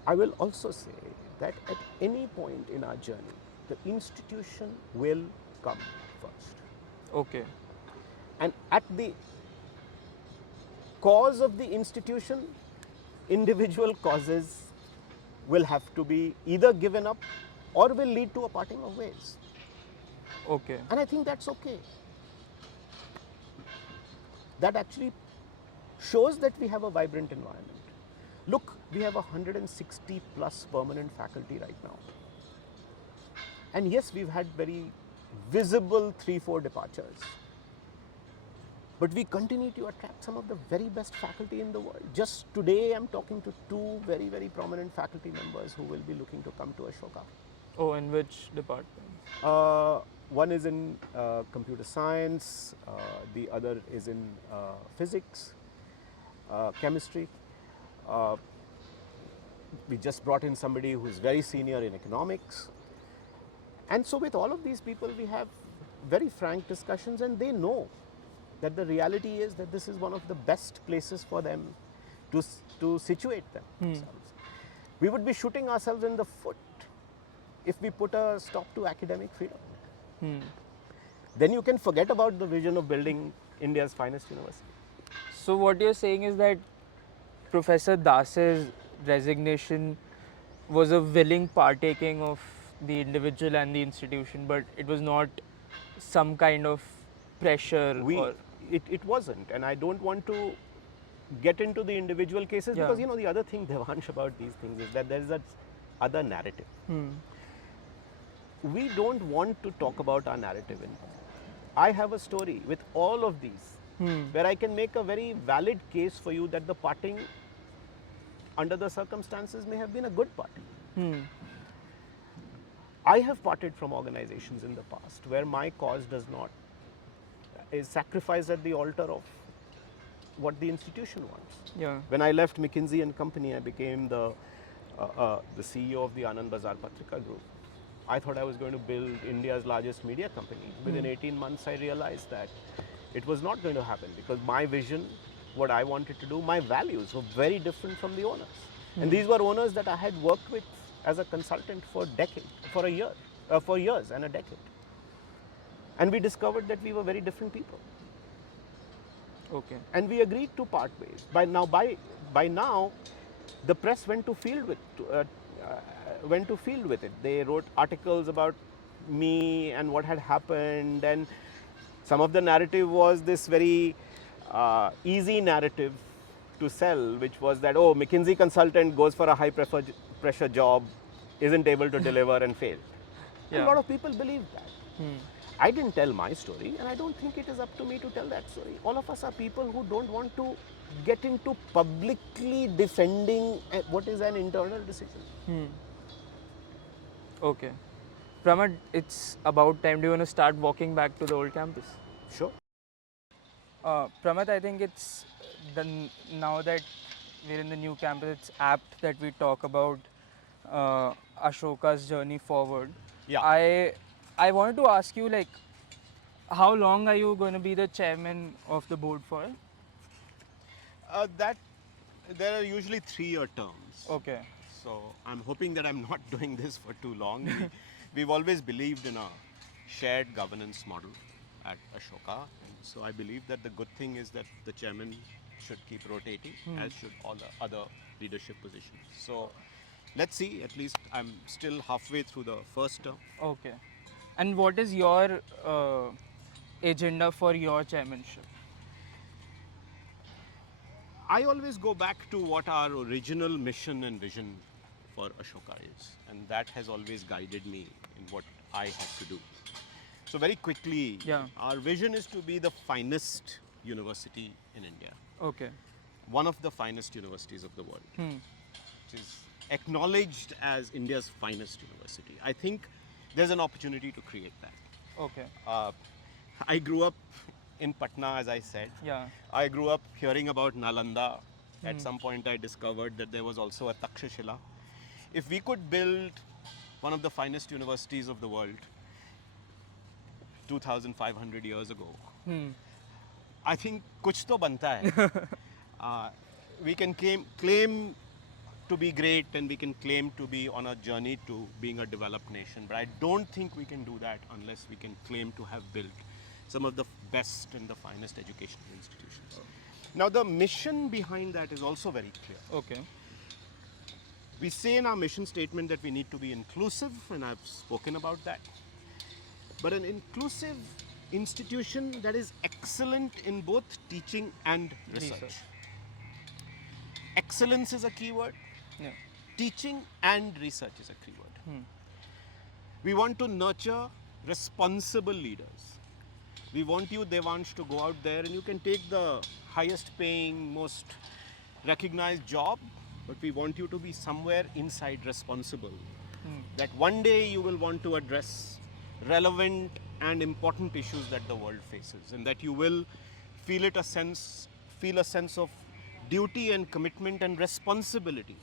I will also say that at any point in our journey, the institution will come first. Okay. And at the cause of the institution, individual causes will have to be either given up or will lead to a parting of ways. Okay. And I think that's okay. That actually shows that we have a vibrant environment. Look, we have 160 plus permanent faculty right now. And yes, we've had very visible 3-4 departures. But we continue to attract some of the very best faculty in the world. Just today, I'm talking to two very, very prominent faculty members who will be looking to come to Ashoka. Oh, in which department? One is in computer science, the other is in physics, chemistry. We just brought in somebody who's very senior in economics. And so with all of these people, we have very frank discussions, and they know that the reality is that this is one of the best places for them to situate themselves. We would be shooting ourselves in the foot if we put a stop to academic freedom. Then you can forget about the vision of building India's finest university. So what you're saying is that Professor Das's resignation was a willing partaking of the individual and the institution, but it was not some kind of pressure. It wasn't, and I don't want to get into the individual cases because the other thing, Devansh, about these things is that there is that other narrative. We don't want to talk about our narrative. I have a story with all of these where I can make a very valid case for you that the parting under the circumstances may have been a good parting. I have parted from organizations in the past where my cause is sacrificed at the altar of what the institution wants. When I left McKinsey and Company, I became the CEO of the Anand Bazar Patrika Group. I thought I was going to build India's largest media company. Within 18 months, I realized that it was not going to happen because my vision, what I wanted to do, my values were very different from the owners. And these were owners that I had worked with as a consultant for years and a decade. And we discovered that we were very different people. Okay. And we agreed to part ways. By now, the press went to field with it. They wrote articles about me and what had happened, and some of the narrative was this very easy narrative to sell, which was that, oh, McKinsey consultant goes for a high pressure job, isn't able to deliver and failed. A lot of people believed that. I didn't tell my story, and I don't think it is up to me to tell that story. All of us are people who don't want to get into publicly defending what is an internal decision. Okay. Pramad, it's about time. Do you want to start walking back to the old campus? Sure. Pramad, I think it's now that we're in the new campus, it's apt that we talk about Ashoka's journey forward. Yeah. I wanted to ask you, like, how long are you going to be the chairman of the board for? There are usually 3-year terms. Okay. So I'm hoping that I'm not doing this for too long. We've always believed in a shared governance model at Ashoka. And so I believe that the good thing is that the chairman should keep rotating, as should all the other leadership positions. So let's see, at least I'm still halfway through the first term. Okay. And what is your agenda for your chairmanship? I always go back to what our original mission and vision for Ashoka is, and that has always guided me in what I have to do. So very quickly, our vision is to be the finest university in India. Okay. One of the finest universities of the world, which is acknowledged as India's finest university. I think there's an opportunity to create that. Okay. I grew up in Patna, as I said. I grew up hearing about Nalanda. At some point I discovered that there was also a Takshashila. If we could build one of the finest universities of the world 2,500 years ago, I think kuch to banta hai. We can claim to be great, and we can claim to be on a journey to being a developed nation. But I don't think we can do that unless we can claim to have built some of the best and the finest educational institutions. Now the mission behind that is also very clear. Okay. We say in our mission statement that we need to be inclusive, and I've spoken about that. But an inclusive institution that is excellent in both teaching and research. Excellence is a key word. Teaching and research is a key word. We want to nurture responsible leaders. We want you, Devansh, to go out there and you can take the highest paying, most recognized job, but we want you to be somewhere inside responsible. That one day you will want to address relevant and important issues that the world faces, and that you will feel a sense of duty and commitment and responsibility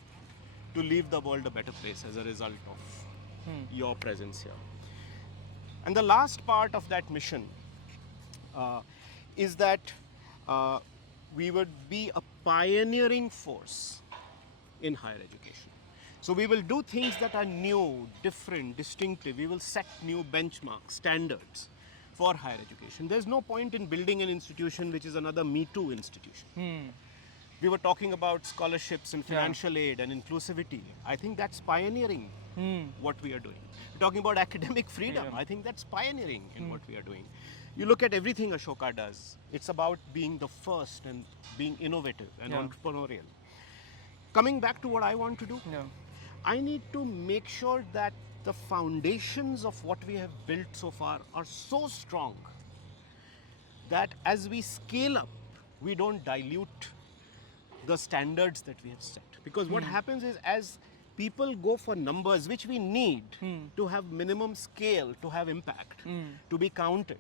to leave the world a better place as a result of your presence here. And the last part of that mission is that we would be a pioneering force in higher education. So we will do things that are new, different, distinctive. We will set new benchmarks, standards for higher education. There's no point in building an institution which is another Me Too institution. We were talking about scholarships and financial aid and inclusivity. I think that's pioneering what we are doing. We're talking about academic freedom. I think that's pioneering in what we are doing. You look at everything Ashoka does, it's about being the first and being innovative and entrepreneurial. Coming back to what I want to do, I need to make sure that the foundations of what we have built so far are so strong that as we scale up, we don't dilute the standards that we have set. Because what happens is, as people go for numbers, which we need to have minimum scale, to have impact, to be counted,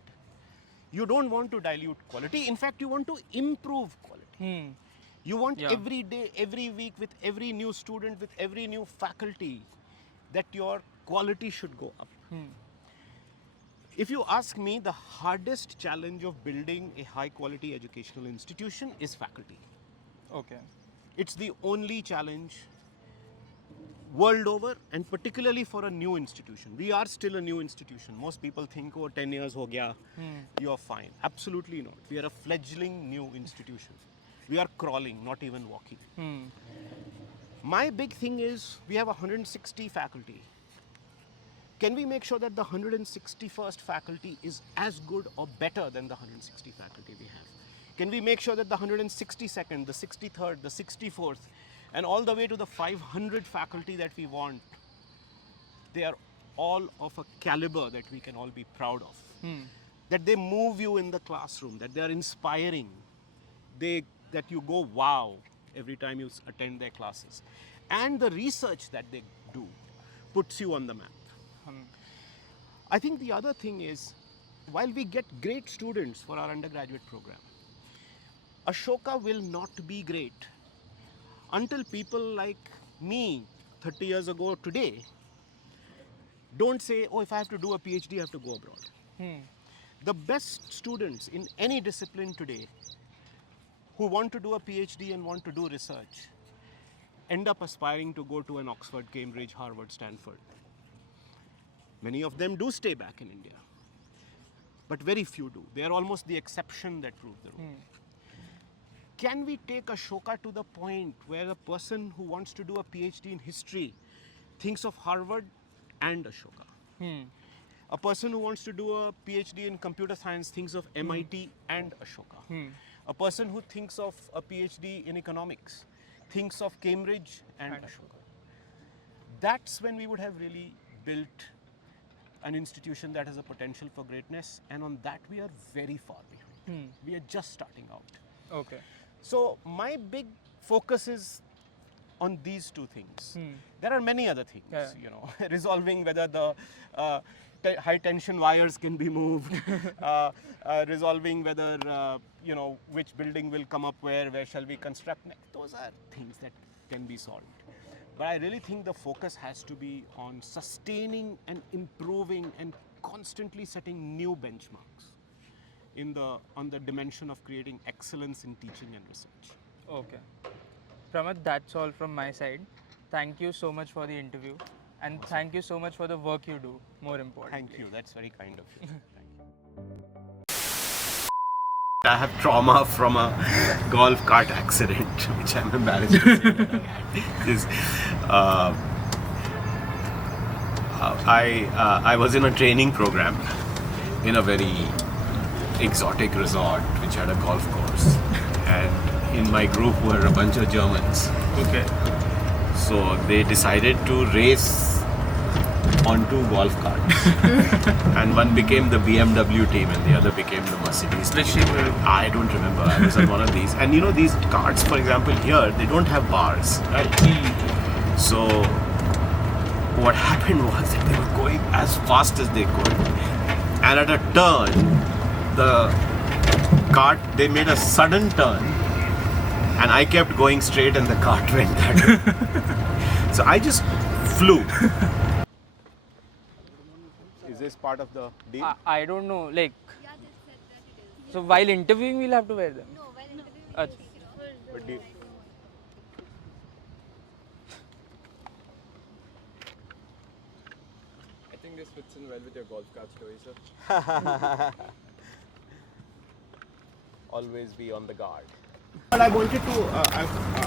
you don't want to dilute quality. In fact, you want to improve quality. You want every day, every week, with every new student, with every new faculty, that your quality should go up. If you ask me, the hardest challenge of building a high quality educational institution is faculty. Okay. It's the only challenge world over, and particularly for a new institution. We are still a new institution. Most people think, oh, 10 years ho gaya, you're fine. Absolutely not. We are a fledgling new institution. We are crawling, not even walking. My big thing is, we have 160 faculty. Can we make sure that the 161st faculty is as good or better than the 160 faculty we have? Can we make sure that the 162nd, the 63rd, the 64th, and all the way to the 500 faculty that we want, they are all of a caliber that we can all be proud of. That they move you in the classroom, that they are inspiring, that you go wow every time you attend their classes. And the research that they do puts you on the map. I think the other thing is, while we get great students for our undergraduate program, Ashoka will not be great until people like me 30 years ago today don't say, oh, if I have to do a PhD, I have to go abroad. The best students in any discipline today who want to do a PhD and want to do research end up aspiring to go to an Oxford, Cambridge, Harvard, Stanford. Many of them do stay back in India, but very few do. They are almost the exception that prove the rule. Can we take Ashoka to the point where a person who wants to do a PhD in history thinks of Harvard and Ashoka? A person who wants to do a PhD in computer science thinks of MIT and Ashoka. A person who thinks of a PhD in economics thinks of Cambridge and Ashoka. That's when we would have really built an institution that has a potential for greatness, and on that we are very far behind. We are just starting out. Okay. So my big focus is on these two things. There are many other things, you know, resolving whether the high tension wires can be moved, resolving whether, you know, which building will come up where shall we construct next. Those are things that can be solved. But I really think the focus has to be on sustaining and improving and constantly setting new benchmarks on the dimension of creating excellence in teaching and research. Okay. Pramad, that's all from my side. Thank you so much for the interview, and thank you so much for the work you do, more importantly. Thank you. That's very kind of you. Thank you. I have trauma from a golf cart accident, which I'm embarrassed to say that I had. I was in a training program in a very exotic resort which had a golf course, and in my group were a bunch of Germans. Okay. So they decided to race on two golf carts. And one became the BMW team and the other became the Mercedes team. I don't remember. I was on one of these. And you know, these carts, for example, here, they don't have bars, right? So what happened was that they were going as fast as they could. And at a turn, the cart, they made a sudden turn. And I kept going straight and the cart went that way. So I just flew. Is this part of the deal? I don't know, like, so while interviewing we'll have to wear them? No, while interviewing, Achha. But do- I think this fits in well with your golf cart story, sir. Always be on the guard. But I wanted to,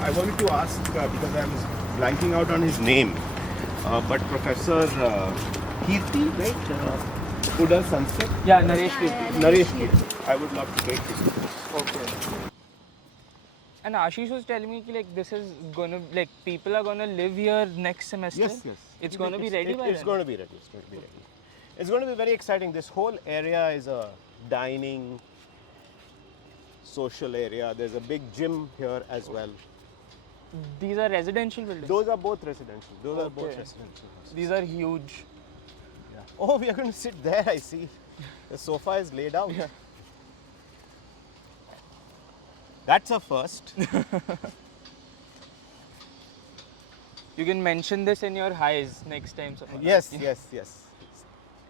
I wanted to ask because I was blanking out on his name. But Professor Kirti, right? Who does Sanskrit? Yeah, Naresh Kirti. Naresh Kirti. I would love to take his course. Okay. And Ashish was telling me like this is gonna, like, people are gonna live here next semester. Yes, yes. It's gonna be ready by It's then. going to be ready. It's going to be ready. It's going to be very exciting. This whole area is a dining, social area. There's a big gym here as well. These are residential buildings. Those are both residential. Those are both Okay. residential houses. These are huge. Oh, we are going to sit there, I see. The sofa is laid out. Yeah. That's a first. You can mention this in your highs next time. Yes, yes, yes.